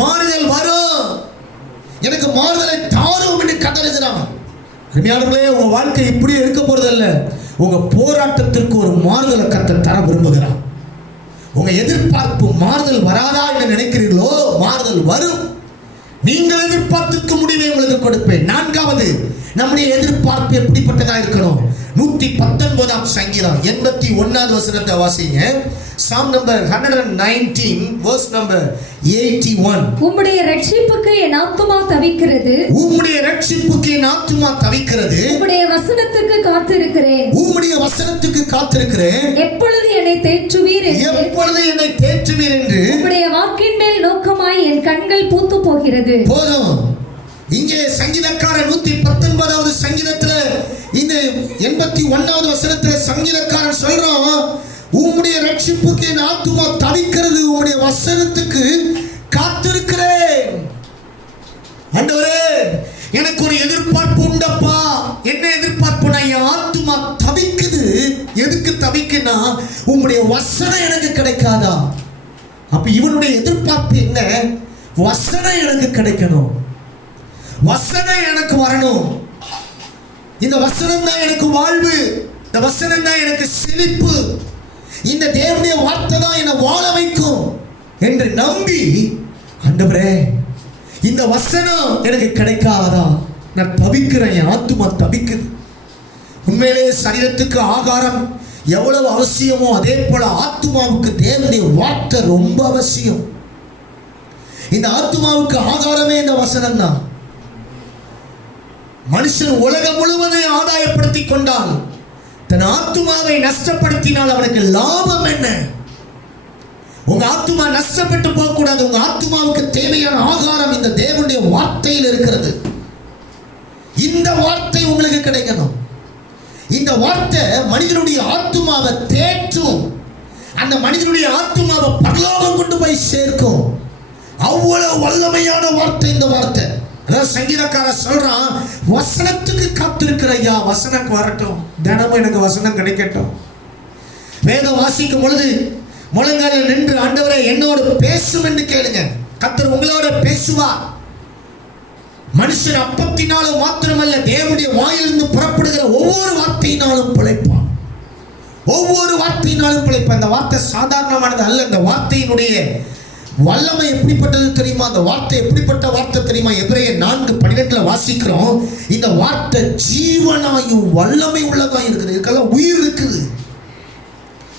மாறுதல் வரும், எனக்கு மாறுதலை தாரும் என்று கதறுகிறான். அருமையானவர்களே, உங்க வாழ்க்கை இப்படி இருக்க போறதல்ல. உங்க போராட்டத்திற்கு ஒரு மாறுதலை கர்த்தர் தர விரும்புகிறான். உங்க எதிர்பார்ப்பு மாறுதல் வராதா என்று நினைக்கிறீர்களோ, மாறுதல் வரும். நீங்கள் எதிர்பார்த்துக்கு முடிவை உங்களுக்கு கொடுப்பேன். 4வது, நம்முடைய எதிர்பார்ப்பு எப்படிப்பட்டதா இருக்கணும்? 119 சங்கீதம் 81வது வசனத்தை வாசிங்க. Psalm number 119 verse number 81. உம்முடைய ரட்சிப்புக்கு என் ஆத்துமா தவிக்கிறது, உம்முடைய ரட்சிப்புக்கு என் ஆத்துமா தவிக்கிறது, உம்முடைய வசனத்துக்கு காத்திருக்கிறேன், உம்முடைய வசனத்துக்கு காத்திருக்கிறேன், எப்பொழுது என்னை தேற்றுவீர் என்று, எப்பொழுது என்னை தேற்றுவீர் என்று, உம்முடைய வாக்கின் மேல் நோக்கமாய் என் கண்கள் பூத்து போகிறது. போதும். இங்கே சங்கீதக்காரன் 119வது சங்கீதத்துல இந்த 81வது வசனத்துல சங்கீதக்காரன் சொல்றான், உம்முடைய ரட்சிப்புக்கு என் ஆத்துமா தவிக்கிறது, உம்முடைய வசனத்துக்கு காத்திருக்கிறேன். ஆண்டவரே, எனக்கு ஒரு எதிர்பார்ப்பு உண்டப்பா. என்ன எதிர்பார்ப்புனா, என் ஆத்துமா தவிக்குது. எதுக்கு தவிக்குன்னா, உம்முடைய வசனம் எனக்கு கிடைக்காதா? அப்ப இவனுடைய எதிர்பார்ப்பு என்ன? வசனம் எனக்கு கிடைக்கணும், வசனம் எனக்கு வரணும். இந்த வசனம் தான் எனக்கு வாழ்வு, இந்த வசனம் தான் எனக்கு செழிப்பு, இந்த தேவனுடைய வார்த்தை தான் என்னை வாழ வைக்கும் என்று நம்பி, ஆண்டவரே இந்த வசனம் எனக்கு கிடைக்காதா, நான் தவிக்கிறேன், என் ஆத்துமா தவிக்குது. உண்மையிலே சரீரத்துக்கு ஆகாரம் எவ்வளவு அவசியமோ அதே போல ஆத்துமாவுக்கு தேவனுடைய வார்த்தை ரொம்ப அவசியம். இந்த ஆத்துமாவுக்கு ஆகாரமே இந்த வசனம் தான். மனுஷன் உலகம் முழுவதையும் ஆதாயப்படுத்தி கொண்டால் தன் ஆத்துமாவை நஷ்டப்படுத்தினால் அவனுக்கு லாபம் என்ன? உங்க ஆத்துமா நஷ்டப்பட்டு போக கூடாது. உங்க ஆத்துமாவுக்கு தேவையான ஆகாரம் இந்த தேவனுடைய வார்த்தையில் இருக்கிறது. இந்த வார்த்தை உங்களுக்கு கிடைக்கணும். இந்த வார்த்தை மனிதனுடைய ஆத்துமாவை தேற்றும், அந்த மனிதனுடைய ஆத்துமாவை பரலோகம் கொண்டு போய் சேர்க்கும். அவ்வளவு வல்லமையான வார்த்தை இந்த வார்த்தை. அதான் சங்கீதக்காரன் சொல்றான், வசனத்துக்கு காத்திருக்கிற ஐயா, வசனம் வரட்டும், தினமும் எனக்கு வசனம் கிடைக்கட்டும். வேதம் வாசிக்கும் பொழுது முழங்கால நின்று, ஆண்டவரே என்னோடு பேசும் என்று கேளுங்க. கர்த்தர் உங்களோட பேசுவார். மனுஷன் அப்பத்தினாலும் மாத்திரமல்ல, தேவனுடைய வாயிலிருந்து புறப்படுகிற ஒவ்வொரு வார்த்தையினாலும் பிழைப்பான். ஒவ்வொரு வார்த்தையினாலும் பிழைப்பான். இந்த வார்த்தை சாதாரணமானது அல்ல. இந்த வார்த்தையினுடைய வல்லமை எப்படிப்பட்டது தெரியுமா? அந்த வார்த்தை எப்படிப்பட்ட வார்த்தை தெரியுமா? எபிரேயர் 4:12 வாசிக்கிறோம், இந்த வார்த்தை ஜீவனாயும் வல்லமை உள்ளதாயும் இருக்குது. இதுக்கெல்லாம் உயிர் இருக்குது.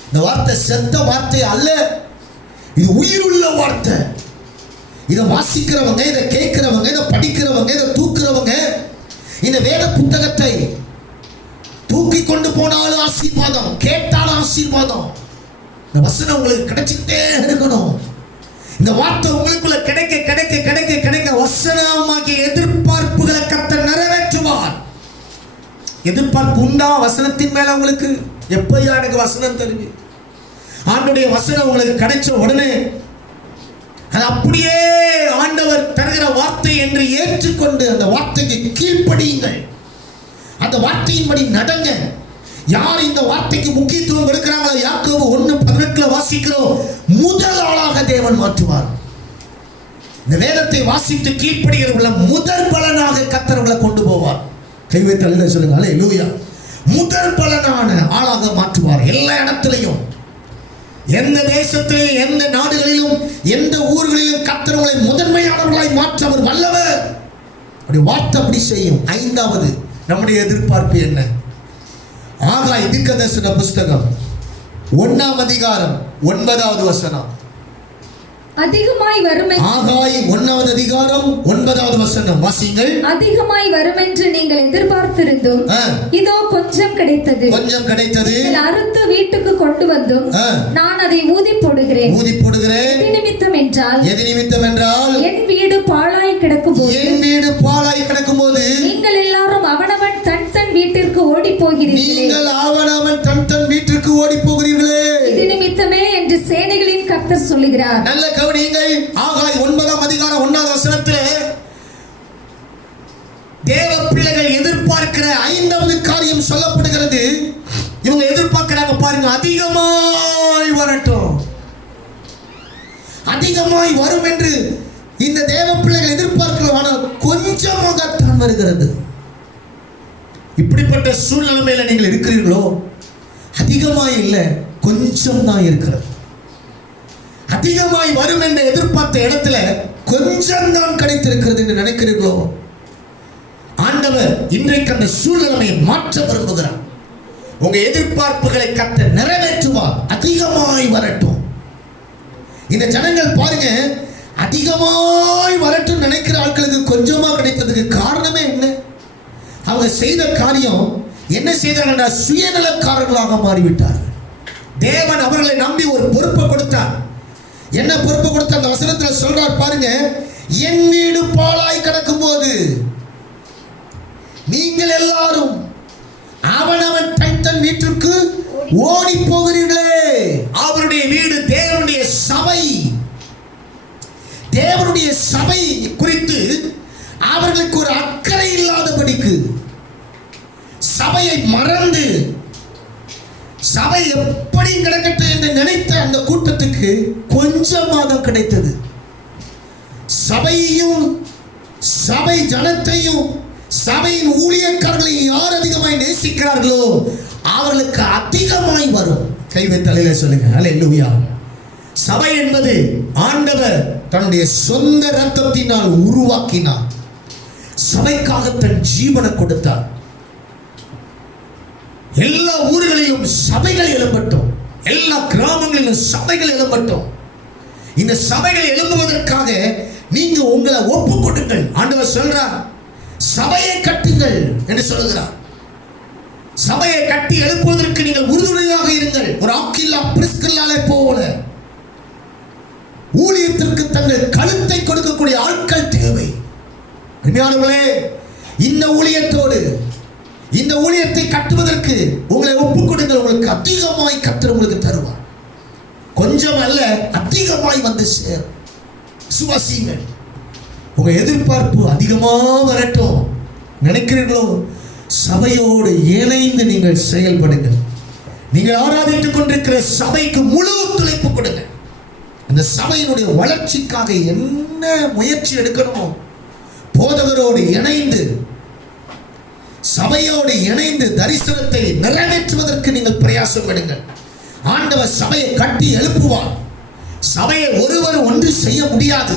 இந்த வார்த்தை செத்த வார்த்தை அல்ல, இது உயிருள்ள வார்த்தை. இதை வாசிக்கிறவங்க, இதை கேட்கிறவங்க, இதை படிக்கிறவங்க, இதை தூக்குறவங்க, இந்த வேத புத்தகத்தை தூக்கி கொண்டு போனாலும் ஆசீர்வாதம், கேட்டாலும் ஆசீர்வாதம். இந்த வசனம் உங்களுக்கு கிடைச்சிக்கிட்டே இருக்கணும். இந்த வார்த்தை உங்களுக்குள்ள கிடைக்க கிடைக்க கிடைக்க கிடைக்க வசனமாகிய எதிர்பார்ப்புகளை கர்த்தர் நிறைவேற்றுவார். எதிர்பார்ப்பு உண்டா வசனத்தின் மேல உங்களுக்கு? எப்பயா எனக்கு வசனம் தருவி? ஆண்டுடைய வசனம் உங்களுக்கு கிடைச்ச உடனே அது அப்படியே ஆண்டவர் தருகிற வார்த்தை என்று ஏற்றுக்கொண்டு அந்த வார்த்தைக்கு கீழ்ப்படியுங்கள். அந்த வார்த்தையின்படி நடங்க. யார் இந்த வார்த்தைக்கு முக்கியத்துவம் கொடுக்கிறாங்களோ, யாக்கோபு 1:18 வாசிக்கிறோம், முதல் ஆளாக தேவன் மாற்றுவார். இந்த வேதத்தை வாசித்து கீழ்ப்படுகிறவர்கள முதல் பலனாக கர்த்தர்களை கொண்டு போவார். கைவைத்து அல்ல சொல்லுங்க, அல்லேலூயா. முதல் பலனான ஆளாக மாற்றுவார். எல்லா இடத்திலையும், எந்த தேசத்திலும், எந்த நாடுகளிலும், எந்த ஊர்களிலும் கர்த்தர்களை முதன்மையானவர்களாய் மாற்ற அவர் வல்லவர். அப்படி வார்த்தை அப்படி செய்யும். 5வது நம்முடைய எதிர்பார்ப்பு என்ன? ஆகாய் தீர்க்கதரிசன புஸ்தகம் 1ஆம் அதிகாரம் 9வது வசனம். அதிகமாய் வரும். ஆகாய் 1வது அதிகாரம் 9வது வசனம் வாசிங்கள். அதிகமாய் வரும் என்று நீங்கள் எதிர்பார்த்திருந்தும் இதோ கொஞ்சம் கிடைத்தது. கொஞ்சம் கிடைத்தது. அறுத்து வீட்டுக்கு கொண்டு வந்தும் நான் அதை ஊதி போடுகிறேன். ஊதி போடுகிறேன். எது நிமித்தம் என்றால், எது நிமித்தம் என்றால், என் வீடு பாழாய் கிடக்கும்போது, என் வீடு பாழாய் கிடக்கும்போது நீங்கள் எல்லாரும் அவனவன் தன் தன் வீட்டிற்கு ஓடி போகிறீர்களே. நீங்கள் அவனவன் தன் தன் வீட்டிற்கு ஓடி போகிறீர்களே. இது நிமித்தமே என்று சேனைகளின் கர்த்தர் சொல்லுகிறார். நல்ல கவனியுங்கள். ஆகாய் 9ஆம் அதிகாரம் 1வது வசனத்திலே தேவ பிள்ளைகள் எதிர்பார்க்கிற 5வது காரியம் சொல்லப்படுகிறது. இவங்க எதிர்பார்க்கிறாங்க பாருங்க, அதிகமாய் வரட்டும், அதிகமாய் வரும் என்று இந்த தேவ பிள்ளைகள் எதிர்பார்க்கலாம். ஆனால் கொஞ்சமாகத்தான் வருகிறது. இப்படிப்பட்ட சூழ்நிலையில நீங்கள் இருக்கிறீர்களோ? அதிகமாய் இல்லை, கொஞ்சம் தான் இருக்கிறது. அதிகமாய் வரும் என்று எதிர்பார்த்த இடத்துல கொஞ்சம் தான் கிடைத்திருக்கிறது என்று நினைக்கிறீர்களோ? ஆண்டவர் இன்றைக்கு அந்த சூழ்நிலையை மாற்ற விரும்புகிறார். உங்க எதிர்பார்ப்புகளை கர்த்தர் நிறைவேற்றுவார். அதிகமாய் வரட்டும். இந்த ஜனங்கள் பாருங்க, அதிகமாய் வரட்டும் நினைக்கிற ஆட்களுக்கு கொஞ்சமா கிடைத்ததுக்கு காரணமே என்ன? அவங்க செய்த காரியம் என்ன செய்தார்கள்? சுயநலக்காரர்களாக மாறிவிட்டார்கள். தேவன் அவர்களை நம்பி ஒரு பொறுப்பை கொடுத்தார். என்ன பொறுப்பை கொடுத்த அந்த வசனத்தில் சொல்றார் பாருங்க, என் வீடு பாழாய் கிடக்கும் போது நீங்கள் எல்லாரும் அவனவன் தன் வீட்டிற்கு ஓடி போகிறீர்களே. அவருடைய வீடு தேவனுடைய சபை. தேவனுடைய சபை குறித்து அவர்களுக்கு ஒரு அக்கறை இல்லாதபடிக்கு, சபையை மறந்து சபை எப்படி கிடக்கட்டும் என்று நினைத்த அந்த கூட்டத்துக்கு கொஞ்சமாக தான் கிடைத்தது. சபையையும் சபை ஜனத்தையும் சபையின் ஊழியக்காரர்களையும் யார் அதிகமாய் நேசிக்கிறார்களோ அவர்களுக்கு அதிகமாய் வரும். கைவை தலையில சொல்லுங்க, அல்லேலூயா. சபை என்பது ஆண்டவர் தன்னுடைய சொந்த இரத்தத்தினால் உருவாக்கினார். சபைக்காக தன் ஜீவனை கொடுத்தார். எல்லா ஊர்களிலும் சபைகள் எழும்பட்டும், எல்லா கிராமங்களிலும் சபைகள் எழும்பட்டும். இந்த சபைகள் எழும்புவதற்காக நீங்க உங்களை ஒப்பு கொடுங்கள். ஆண்டவர் சொல்றார், சபையை கட்டுங்கள் என்று சொல்லுகிறார். சபையை கட்டி எழுப்புவதற்கு நீங்கள் உறுதுணையாக இருங்கள். ஒரு ஆக்கில்லா பிரிஸ்கில்லாளை போல ஊழியத்திற்கு தங்கள் கழுத்தை கொடுக்கக்கூடிய ஆட்கள் தேவை. அருமையானவர்களே, இந்த ஊழியத்தோடு இந்த ஊழியத்தை கட்டுவதற்கு உங்களை ஒப்புக் கொடுங்கள். உங்களுக்கு அதிகமாய் கர்த்தர் உங்களுக்கு தருவார். கொஞ்சம் அல்ல, அதிகமாய் வந்து சேர். சுவாசிங்கள். உங்க எதிர்பார்ப்பு அதிகமா வரட்டும் நினைக்கிறீர்களோ, சபையோடு இணைந்து நீங்கள் செயல்படுங்கள். நீங்கள் ஆராதித்துக் கொண்டிருக்கிற சபைக்கு முழு ஒத்துழைப்பு கொடுங்க. அந்த சபையினுடைய வளர்ச்சிக்காக என்ன முயற்சி எடுக்கணுமோ போதகரோடு இணைந்து, சபையோடு இணைந்து தரிசனத்தை நிறைவேற்றுவதற்கு நீங்கள் பிரயாசம் எடுங்கள். ஆண்டவர் சபையை கட்டி எழுப்புவார். சபையை ஒருவர் ஒன்று செய்ய முடியாது.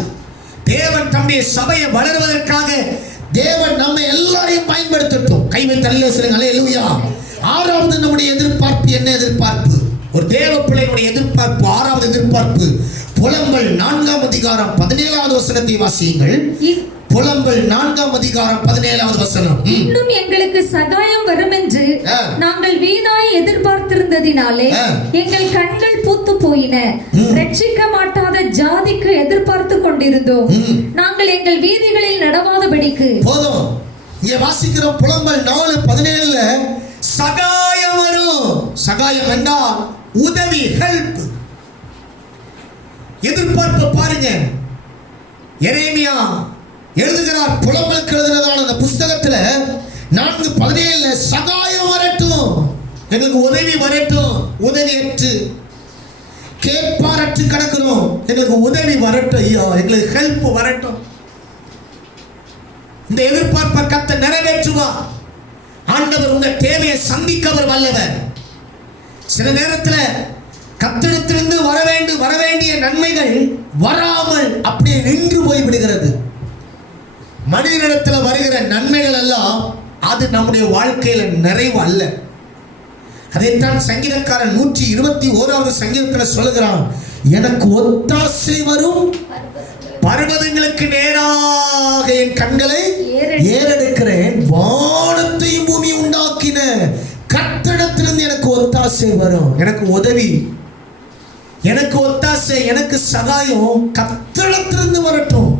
தேவன் தம்முடைய சபையை வளர்வதற்காக தேவன் நம்ம எல்லாரையும் பயன்படுத்தட்டும். கைவை தள்ளில சொல்லுங்க, அல்லேலூயா. ஆறாவது நம்முடைய எதிர்பார்ப்பு என்ன? எதிர்பார்ப்பு ஒரு தேவ பிள்ளையினுடைய எதிர்பார்ப்பு. ஆறாவது எதிர்பார்ப்பு புலம்பல் 4ஆம் அதிகாரம் 17வது வசனத்தை வாசியுங்கள். புலம்பல் 4ஆம் அதிகாரம் 17வது வசனம். இன்னும் எங்களுக்கு சகாயம் வரும் என்று நாங்கள் வீணாய் எதிர்பார்த்திருந்ததினாலே எங்கள் கண்கள் பூத்து போயின. ரட்சிக்க மாட்டாத ஜாதிக்கு எதிர்பார்த்து கொண்டிருந்தோம். நாங்கள் எங்கள் வீதிகளில் நடவாதபடிக்கு. போதும். இங்க வாசிக்கிறோம் புலம்பல் 4:17. சகாயம் வரும். சகாயம் என்றால் உதவி, ஹெல்ப். எதிர்பார்ப்பு பாருங்க. எரேமியா எழுதுகிறார், புலம்பலுக்கு எழுதுகிறதான அந்த புஸ்தகத்துல 4:17 சகாயம் வரட்டும், எங்களுக்கு உதவி வரட்டும். உதவியற்று கேட்பாரற்று கிடக்கிறோம், எங்களுக்கு உதவி வரட்டும் ஐயா, எங்களுக்கு ஹெல்ப் வரட்டும். இந்த எதிர்பார்ப்பை கர்த்தர் நிறைவேற்றுவார். ஆண்டவர் உங்க தேவையை சந்திக்க அவர் வல்லவர். சில நேரத்தில் கர்த்தரிடத்திலிருந்து வர வேண்டிய நன்மைகள் வராமல் அப்படியே நின்று போய் விடுகிறது. மனிதனிடத்தில் வருகிற நன்மைகள் எல்லாம் அது நம்முடைய வாழ்க்கையில நிறைவு அல்ல. அதைத்தான் சங்கீதக்காரன் 121வது சங்கீதத்தில் சொல்லுகிறான், எனக்கு ஒத்தாசை வரும் பர்வதங்களுக்கு நேராக என் கண்களை ஏறெடுக்கிறேன். வானத்தையும் பூமி உண்டாக்கின கர்த்தரிடத்திலிருந்து எனக்கு ஒத்தாசை வரும். எனக்கு உதவி, எனக்கு ஒத்தாசை, எனக்கு சகாயம் கர்த்தரிடத்திலிருந்து வரட்டும்.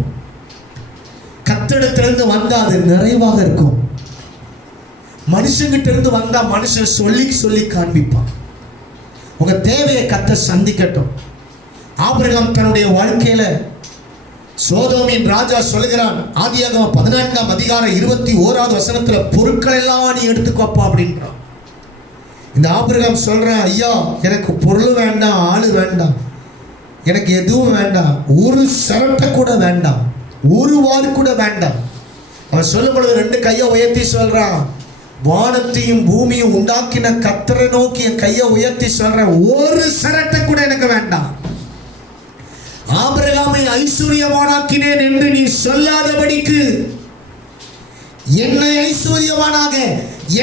கர்த்தரிடத்திலிருந்து வந்தா அது நிறைவாக இருக்கும். மனுஷங்கிட்ட இருந்து வந்தா மனுஷன் சொல்லி காண்பிப்பான். உங்க தேவையை கர்த்தர் சந்திக்கட்டும். ஆபிரகாம் தன்னுடைய வாழ்க்கையில சோதோமின் ராஜா சொல்லுகிறான், ஆதியாகமம் 14ஆம் அதிகாரம் 21வது வசனத்துல பொருட்கள் எல்லாம் நீ எடுத்துக்கோப்பா அப்படின்றான். இந்த ஆபிரகாம் சொல்றான், ஐயா எனக்கு பொருள் வேண்டாம், ஆளு வேண்டாம், எனக்கு எதுவும் வேண்டாம், ஒரு சரட்டை கூட வேண்டாம், ஒரு வாரு கூட வேண்டாம். அவன் சொல்லும் பொழுது 2 கையை உயர்த்தி சொல்றான், வானத்தையும் பூமியும் உண்டாக்கின கர்த்தரை நோக்கி என் கையை உயர்த்தி சொல்றேன், ஒரு சரட்டை கூட எனக்கு வேண்டாம். ஆபிரகாமை ஐஸ்வர்யவானாக்கினேன் என்று நீ சொல்லாதபடிக்கு என்னை ஐஸ்வர்யவானாக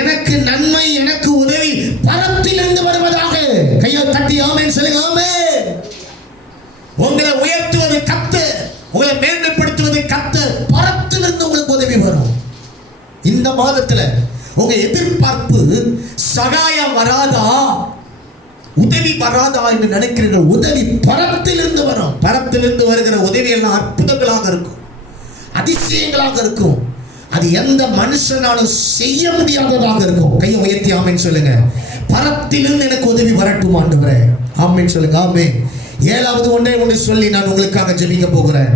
எனக்கு நன்மை, எனக்கு உதவி பரத்திலிருந்து வருவதாக. கையை தட்டி ஆமென் சொல்லுங்க. ஆமென். உங்களை உயர்த்துவது கர்த்தர், உங்களை மேன்மைப்படுத்துவது கர்த்தர். பரத்திலிருந்து உங்களுக்கு உதவி வரும். இந்த மாதத்துல உங்க எதிர்பார்ப்பு சகாயம் வராதா, உதவி வராதா என்று நினைக்கிறீர்கள். உதவி பரத்திலிருந்து வரும். பரத்திலிருந்து வருகிற உதவி எல்லாம் அற்புதங்களாக இருக்கும், அதிசயங்களாக இருக்கும். அது எந்த மனுஷனாலும் செய்ய முடியாததாக இருக்கும். கையை உயர்த்தி ஆமென் சொல்லுங்க. பரத்திலிருந்து எனக்கு உதவி வரட்டும் ஆண்டவரே. ஆமென் சொல்லுங்க. ஆமென். ஏழாவது ஒன்று சொல்லி நான் உங்களுக்காக ஜெபிக்க போகிறேன்.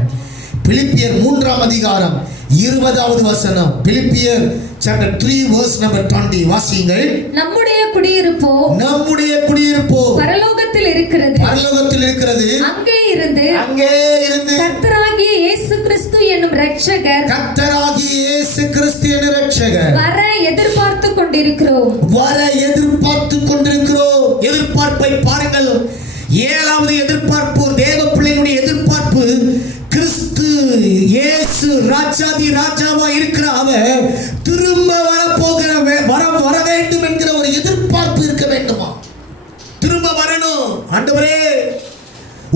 பிலிப்பியர் 3ஆம் அதிகாரம் 20வது வசனம். பிலிப்பியர் chapter 3 verse number 20 வாசியுங்கள். நம்முடைய குடியிருப்போ பரலோகத்தில் இருக்கிறது. அங்கே இருந்து கர்த்தராகிய இயேசு கிறிஸ்து என்னும் இரட்சகர் வர எதிர்பார்த்து கொண்டிருக்கிறோம். எதிர்பார்ப்பை பாருங்கள். ஏழாவது எதிர்பார்ப்பு, தேவ பிள்ளையினுடைய எதிர்பார்ப்பு, கிறிஸ்து இயேசு ராஜாதி ராஜாவா இருக்கிற அவர் திரும்ப வரப்போகிற வர வேண்டும் என்கிற ஒரு எதிர்பார்ப்பு இருக்க வேண்டுமா? திரும்ப வரணும். ஆண்டவரே,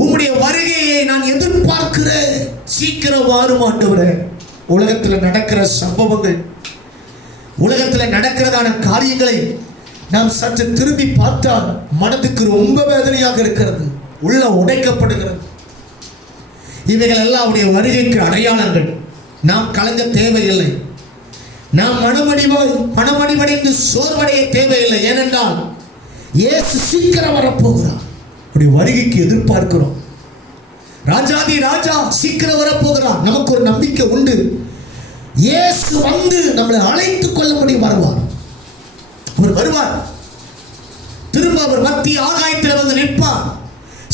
உம்முடைய வருகையை நான் எதிர்பார்க்கிறேன், சீக்கிரம் வாரும் ஆண்டவரே. உலகத்தில் நடக்கிற சம்பவங்கள், உலகத்தில் நடக்கிறதான காரியங்களை நாம் சற்று திரும்பி பார்த்தால் மனதுக்கு ரொம்ப வேதனையாக இருக்கிறது, உள்ள உடைக்கப்படுகிறது. இவைகள் எல்லாம் அவருடைய வருகைக்கு அடையாளங்கள். நாம் கலங்க தேவையில்லை, நாம் மனமடிவடைந்து சோர்வடைய தேவையில்லை. ஏனென்றால் இயேசு சீக்கிரம் வரப்போகிறார். அவருடைய வருகைக்கு எதிர்பார்க்கிறோம். ராஜாதி ராஜா சீக்கிரம் வரப்போகிறார். நமக்கு ஒரு நம்பிக்கை உண்டு. இயேசு வந்து நம்மளை அழைத்துக் கொள்ளும்படி வருவார். அவர் வருவார். திரும்ப அவர் மத்திய ஆகாயத்தில் வந்து நிற்பார்.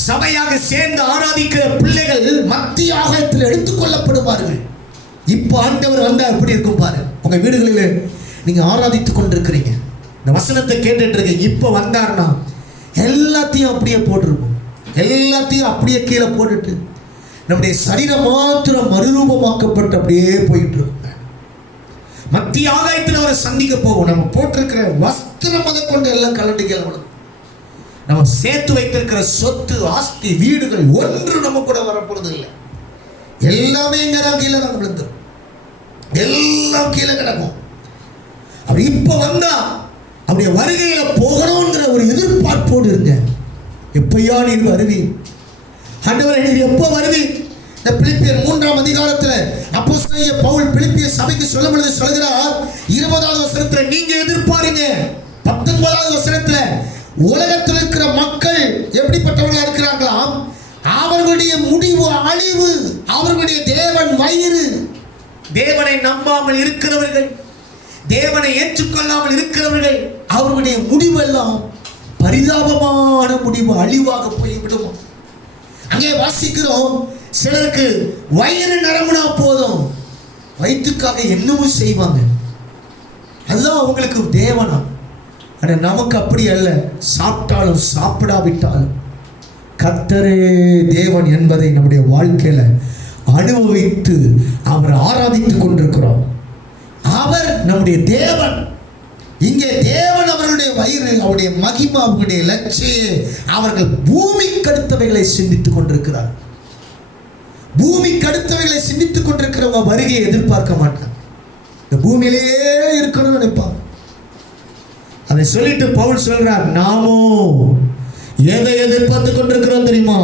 சபையாக சேர்ந்து ஆராதிக்கிற பிள்ளைகள் மத்திய ஆகாயத்தில் எடுத்துக் கொள்ளப்படுவார்கள். இப்போ ஆண்டவர் வந்தா எப்படி இருக்கும் பாரு. உங்க வீடுகளில் நீங்க ஆராதித்துக் கொண்டிருக்கிறீங்க, இந்த வசனத்தை கேட்டுட்டு இருக்கீங்க. இப்போ வந்தார்னா எல்லாத்தையும் அப்படியே போட்டிருப்போம், எல்லாத்தையும் அப்படியே கீழே போட்டுட்டு நம்முடைய சரீரம் மாத்திரம் மறுரூபமாக்கப்பட்டு அப்படியே போயிட்டு இருக்கோம். மத்திய ஆகாயத்தில் அவரை சந்திக்க போவோம். நம்ம போட்டிருக்கிற வஸ்திரம் அதை கொண்டு எல்லாம் கலண்டு கேள்வி, நம்ம சேர்த்து வைத்திருக்கிற சொத்து ஆஸ்தி வீடுகள் ஒன்று நம்ம கூட வரப்போறது இல்லை. எல்லாமே இங்கதான் கீழே தான் விழுந்துடும், எல்லாம் கீழே கிடக்கும். அப்படி இப்ப வந்தா அப்படியே வருகையில போகணும்ங்கிற ஒரு எதிர்பார்ப்போடு இருங்க. எப்பயா நீர் வருவி ஆண்டவரே, நீர் எப்போ வருவி? இந்த பிலிப்பியர் 3ஆம் அதிகாரத்தில் அப்போஸ்தலனாகிய பவுல் பிலிப்பியர் சபைக்கு சொல்லும் பொழுது சொல்கிறார், 20வது வசனத்தில் நீங்க எதிர்பாருங்க. 19வது வசனத்தில் உலகத்தில் இருக்கிற மக்கள் எப்படிப்பட்டவர்களா இருக்கிறார்களாம்? அவர்களுடைய முடிவு அழிவு, அவர்களுடைய தேவன் வயிறு. தேவனை நம்பாமல் இருக்கிறவர்கள், தேவனை ஏற்றுக்கொள்ளாமல் இருக்கிறவர்கள், அவர்களுடைய முடிவு எல்லாம் பரிதாபமான முடிவு, அழிவாக போய்விடுமா. அங்கே வாசிக்கிறோம், சிலருக்கு வயிறு நரம்புனா போதும், வயிற்றுக்காக என்னவும் செய்வாங்க. அதுதான் அவங்களுக்கு தேவனா. ஆனால் நமக்கு அப்படி அல்ல. சாப்பிட்டாலும் சாப்பிடாவிட்டாலும் கர்த்தரே தேவன் என்பதை நம்முடைய வாழ்க்கையில அனுபவித்து அவர் ஆராதித்துக் கொண்டிருக்கிறோம். அவர் நம்முடைய தேவன். இங்கே தேவன் அவர்களுடைய வயிறு, அவருடைய மகிமை, அவர்களுடைய லட்சியம். அவர்கள் பூமிக்கு அடுத்தவைகளை சிந்தித்துக் கொண்டிருக்கிறார். பூமிக்கு அடுத்தவைகளை சிந்தித்துக் கொண்டிருக்கிறவங்க வருகையை எதிர்பார்க்க மாட்டாங்க. இந்த பூமியிலேயே இருக்கணும்னு நினைப்பாங்க. அதை சொல்லிட்டு பவுல் சொல்றார், நாமோ எதை எதிர்பார்த்து கொண்டிருக்கிறோம் தெரியுமா?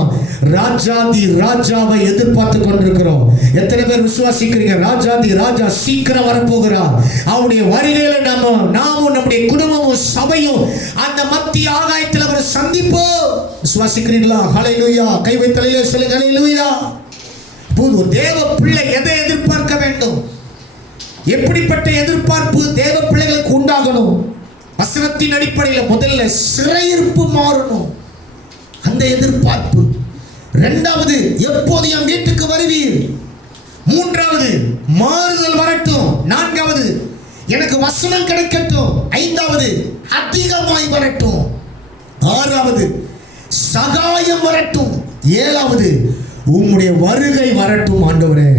ராஜாதி ராஜாவை எதிர்பார்த்து கொண்டிருக்கிறோம். எத்தனை பேர் விசுவாசிக்கிறீங்க? ராஜாதி ராஜா சீக்கிரம் வரப்போகிறார். அவருடைய வருகையில நாமும் நம்முடைய குடும்பமும் சபையும் அந்த மத்திய ஆகாயத்தில் அவரை சந்திப்போம். விசுவாசிக்கிறீங்களா? ஹல்லேலூயா. கை வைத்தலையிலே சொல்லுங்க ஹல்லேலூயா. ஒரு தேவ பிள்ளை எதை எதிர்பார்க்க வேண்டும்? எப்படிப்பட்ட எதிர்பார்ப்பு தேவ பிள்ளைகளுக்கு உண்டாகணும்? வசனத்தின் அடிப்படையில் முதல்ல சிறையிருப்பு மாறணும், அந்த எதிர்பார்ப்பு. இரண்டாவது, எப்போது என் வீட்டுக்கு வருவீர்? மூன்றாவது, மாறுதல் வரட்டும். நான்காவது, எனக்கு வசனம் கிடைக்கட்டும். ஐந்தாவது, அதிகமாய் வரட்டும். ஆறாவது, சகாயம் வரட்டும். ஏழாவது, உம்முடைய வருகை வரட்டும். ஆண்டவரே,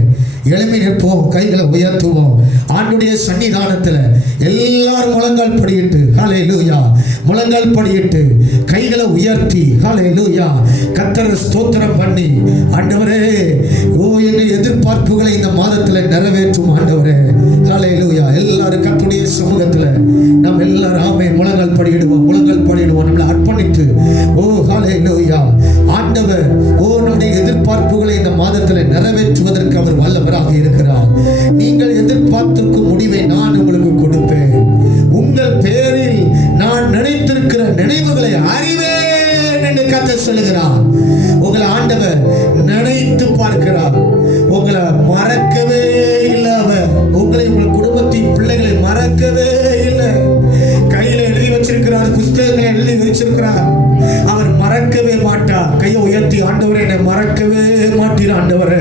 எழுப்பி நிற்போம், கைகளை உயர்த்துவோம். ஆண்டுடைய சன்னிதானத்துல எல்லாரும் முழங்கால் படியிட்டு ஹல்லேலூயா, முழங்கால் படியிட்டு கைகளை உயர்த்தி ஹல்லேலூயா கர்த்தரை ஸ்தோத்திரம் பண்ணி, ஆண்டவரே ஓ என் எதிர்பார்ப்புகளை இந்த மாதத்துல நிறைவேற்றும் ஆண்டவரே ஹல்லேலூயா. எல்லாரும் கர்த்தருடைய சமூகத்துல நாம் எல்லாரும் ஆமென் முழங்கால் படியிடுவோம், முழங்கால் படியிடுவோம். நம்மளை அர்ப்பணித்து ஓ ஹல்லேலூயா ஆண்டவர் ஓ நம்முடைய எதிர்பார்ப்புகளை இந்த மாதத்துல நிறைவேற்றுவதற்கு அவர் வல்லவராக இருக்கிறார். நீங்கள் எதிர்பார்த்திருக்கும் முடிவை நான் உங்களுக்கு கொடுப்பேன். உங்கள் பேரில் நான் நினைத்திருக்கிற நினைவுகளை அறிவேன் என்று கர்த்தர் சொல்லுகிறார். உங்களை ஆண்டவர் நினைத்து பார்க்கிறார். உங்களை மறக்கவே இல்லை. அவர் உங்களை உங்கள் குடும்பத்தின் பிள்ளைகளை மறக்கவே இல்லை. கையில எழுதி வச்சிருக்கிறார், புஸ்தகங்களை எழுதி வச்சிருக்கிறார். அவர் மறக்கவே மாட்டார். கையை உயர்த்தி ஆண்டவரே என்னை மறக்கவே மாட்டீர் ஆண்டவரே.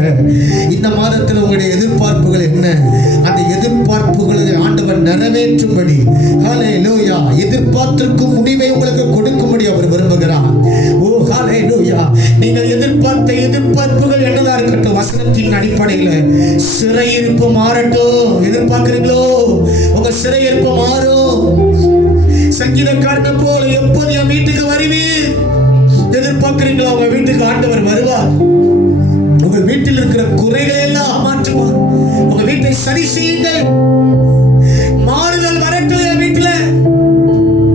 இந்த மாதத்தில் உங்களுடைய எதிர்பார்ப்புகள் என்ன? அந்த எதிர்பார்ப்புகளை ஆண்டவர் நிறைவேற்றும்படி ஹல்லேலூயா எதிர்பார்த்திருக்கும் முடிவை உங்களுக்கு கொடுக்கும்படி அவர் விரும்புகிறார். ஓ ஹல்லேலூயா. நீங்கள் எதிர்பார்த்த எதிர்பார்ப்புகள் என்னதா இருக்கட்டும், வசனத்தின் அடிப்படையில் சிறையிருப்பு மாறட்டும். எதிர்பார்க்கிறீங்களோ உங்க சிறையிருப்பு மாறும். சங்கீதக்காரனை போல எப்போது என் வீட்டுக்கு வருவீர் எதிர்பார்க்கிறீங்களா? உங்க வீட்டுக்கு ஆண்டவர் வருவார். உங்க வீட்டில் இருக்கிற குறைகளை எல்லாம் மாற்றுவார். உங்க வீட்டை சரி செய்யுங்கள். மாறுதல் வரட்டும் என் வீட்டுல.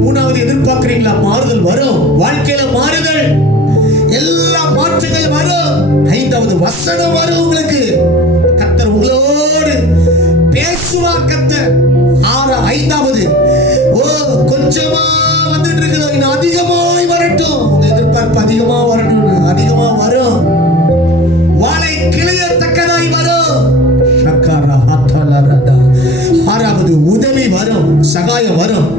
மூணாவது எதிர்பார்க்கிறீங்களா? மாறுதல் வரும். வாழ்க்கையில மாறுதல், எல்லா மாற்றங்கள் வரும். ஐந்தாவது வசனம் வரும். உங்களுக்கு கர்த்தர் உங்களோடு பேசுவார். கர்த்தர் ஐந்தாவது ஓ கொஞ்சமா வந்துட்டு இருக்குது, இன்னும் அதிகமாய் வரட்டும். உங்க எதிர்பார்ப்பு அதிகமா வரணும், அதிகமா வரும். வாழை கிளையத்தக்கதாய் வரும். ஆறாவது உதவி வரும், சகாயம் வரும்,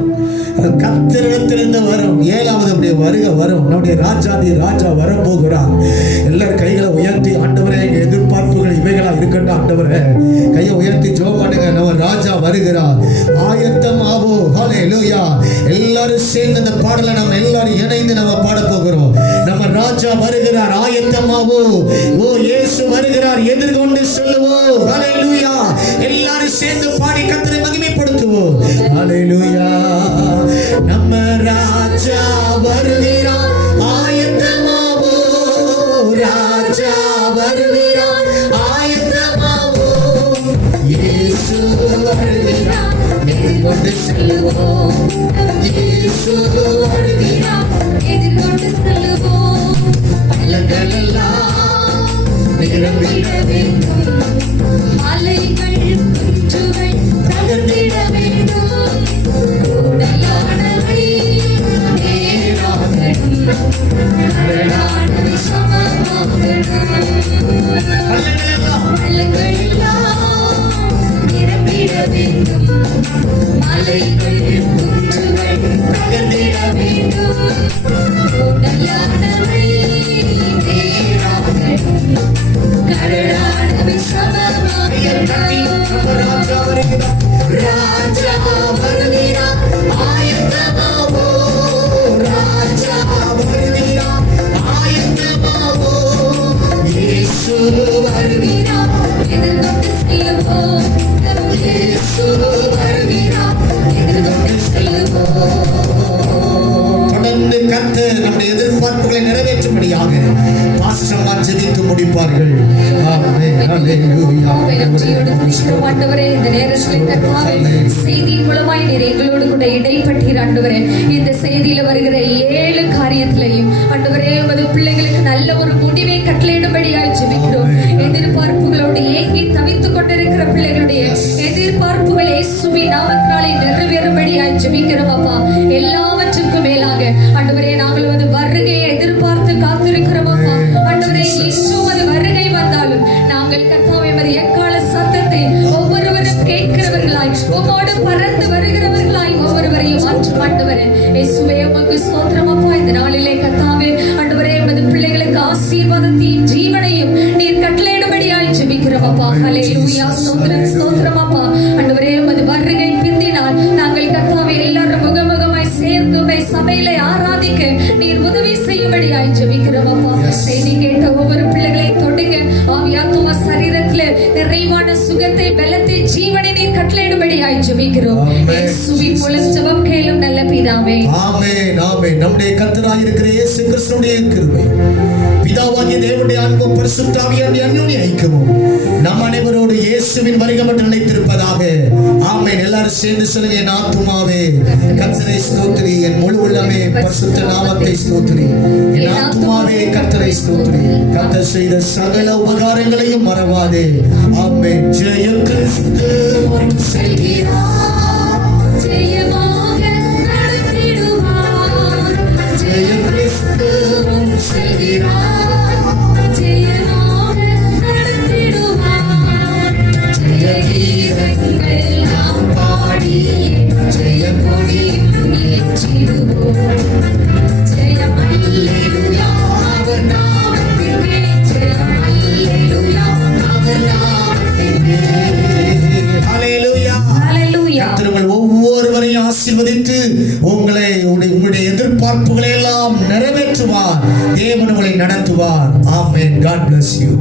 கர்த்தரிடத்திலிருந்து வரும். ஏழாவது நம்முடைய வருகை வரும். நம்முடைய ராஜாதி ராஜா வரப்போகிறார். எல்லாரும் கைகளை உயர்த்தி ஆண்டவரே எங்க எதிர்பார்ப்புகள் இவைகளா இருக்கட்டும் ஆண்டவரே. கையை உயர்த்தி ஜெபம் பண்ணுங்க. நம்ம ராஜா வருகிறார், ஆயத்தம் ஆவோ. ஹல்லேலூயா. எல்லாரும் சேர்ந்து இந்த பாடலை நம்ம எல்லாரும் இணைந்து நம்ம பாட போகிறோம். நம்ம ராஜா வருகிறார், ஆயத்தம் ஆவோ. ஓ இயேசு வருகிறார், எதிர்கொண்டு சொல்லுவோம். ஹல்லேலூயா. எல்லாரும் சேர்ந்து பாடி கர்த்தரை மகிமைப்படுத்துவோம். ஹல்லேலூயா. நம்ம ராஜா வருகிறார், ஆயத்தமாவோ. ராஜா வருகிறார், ஆயத்தமாவோ. இயேசு வருகிறார், எதிர்கொண்டு செல்லுவோம். இயேசு வருகிறார், எதிர்கொண்டு செல்லுவோம். பள்ளங்கள் எல்லாம் நிரம்பிட வேண்டும், மலைகள் குன்றுகள் தகர்ந்திட வேண்டும். கூடலானவை நேராகணும், கடலானவை சமமாகணும். பள்ளங்கள் எல்லாம் நிரம்பிட வேண்டும், மலைகள் குன்றுகள் தகர்ந்திட வேண்டும். கூடலானவை நேராகணும், கடலானவை சமமாகணும். ராஜா வருகிறார், ஆயத்தமாவோ. ராஜா வருகிறார், ஆயத்தமாவோ. இயேசு வருகிறார், எதிர்கொண்டு செல்லுவோம். இயேசு வருகிறார், எதிர்கொண்டு செல்லுவோம். தொடர்ந்து கர்த்தர் நம்முடைய எதிர்பார்ப்புகளை நிறைவேற்றும்படியாக பாஸ்டர்மார் ஜெபித்து முடிப்பார்கள். ஆமென். ஹல்லேலூயா. ஆண்டவரே இந்த நேரத்தில் கர்த்தாவே செய்தியின் மூலமாய் நீர் எங்களோடு கூட இடைப்பட்டீர் ஆண்டவரே. இந்த செய்தியில வருகிற 7 காரியத்திலையும் ஆண்டவரே உமது பிள்ளைகளுக்கு நல்ல ஒரு முடிவை கட்டளையிடும்படியாய் ஜெபிக்கிறோம். எதிர்பார்ப்புகளோடு ஏங்கி தவித்துக் கொண்டிருக்கிற பிள்ளைகளுடைய எதிர்பார்ப்புகள் இயேசுவின் நாமத்தினாலே நிறைவேறும்படியாய் ஜெபிக்கிறோம் அப்பா. எல்லாவற்றுக்கும் மேலாக ஆண்டவரே நாங்கள் உமது வருகையை எதிர்பார்த்து காத்திருக்கிறோம் அப்பா. ஆண்டவரே இயேசு உமது வருகை வந்தாலும் நாங்கள் கர்த்தாவே உமது எக்கால சத்தத்தை ஒவ்வொருவரும் கேட்கிறவர்களாய் உம்மோடு பறந்து வருகிறவர்களாய் ஒவ்வொருவரையும் மாற்றும் ஆண்டவரே. இயேசுவே உமக்கு ஸ்தோத்திரம் அப்பா. இந்த நாளிலே கர்த்தாவே ஆண்டவரே உமது பிள்ளைகளுக்கு ஆசீர்வாதத்தையும் ஜீவனையும் நீர் கட்டளையிடும்படியாய் ஜெபிக்கிறோம் அப்பா. ஹல்லேலூயா. ஸ்தோத்திரம் ஸ்தோத்திரம் அப்பா. ஆண்டவரே உமது வருகை பிந்தினால் நாங்கள் கர்த்தாவே எல்லாரும் முகமுகமாய் சேர்ந்து உம்மை சபையிலே ஆராதிக்க நீர் உதவி செய்யும்படியாய் ஜெபிக்கிறோம் அப்பா. செய்தி கேட்ட ஒவ்வொரு பிள்ளைகளை தொடுங்க. ஆவியாத்துமா சரீரத்திலே நிறைவான உங்களுக்காய் ஜெபிக்கிறோம். ஆமென். இயேசுவின் மூலம் ஜெபம் கேளும் நல்ல பிதாவே. ஆமென் ஆமென். நம்முடைய கர்த்தராய் இருக்கிற இயேசு கிறிஸ்துவினுடைய கிருபை, பிதாவாகிய தேவனுடைய அன்பு, பரிசுத்த ஆவியானவருடைய அந்யோன்ய ஐக்கியமும் நம் அனைவரோடு இயேசுவின் வருகை மட்டும் நிலைத்திருப்பதாக. ஆமென். எல்லாரும் சேர்ந்து சொல்லுங்க. என் ஆத்துமாவே கர்த்தரை ஸ்தோத்திரி, என் முழு உள்ளமே பரிசுத்த நாமத்தை ஸ்தோத்திரி. என் ஆத்துமாவே கர்த்தரை ஸ்தோத்திரி, கர்த்தர் செய்த சகல உபகாரங்களையும் மறவாதே. ஆமென். ஜெய கிறிஸ்து முன் செல்கிறார், ஜெயமாக நடத்திடுவார். ஜெய கிறிஸ்து முன் செல்கிறார், ஜெயமாக நடத்திடுவார். ஜெய கீதங்கள் நாம் பாடி ஜெய கொடி ஏற்றிடுவோம். ஜெயம் அல்லேலூயா அவர் நாமத்திற்கே, ஜெயம் அல்லேலூயா அவர் நாமத்திற்கே. ஹல்லேலூயா. ஹல்லேலூயா. கர்த்தர் உங்கள் ஒவ்வொருவரையும் ஆசீர்வதித்து உங்களுடைய எதிர்பார்ப்புகளை எல்லாம் நிறைவேற்றுவார். தேவன் உங்களை நடத்துவார். ஆமென். God bless you.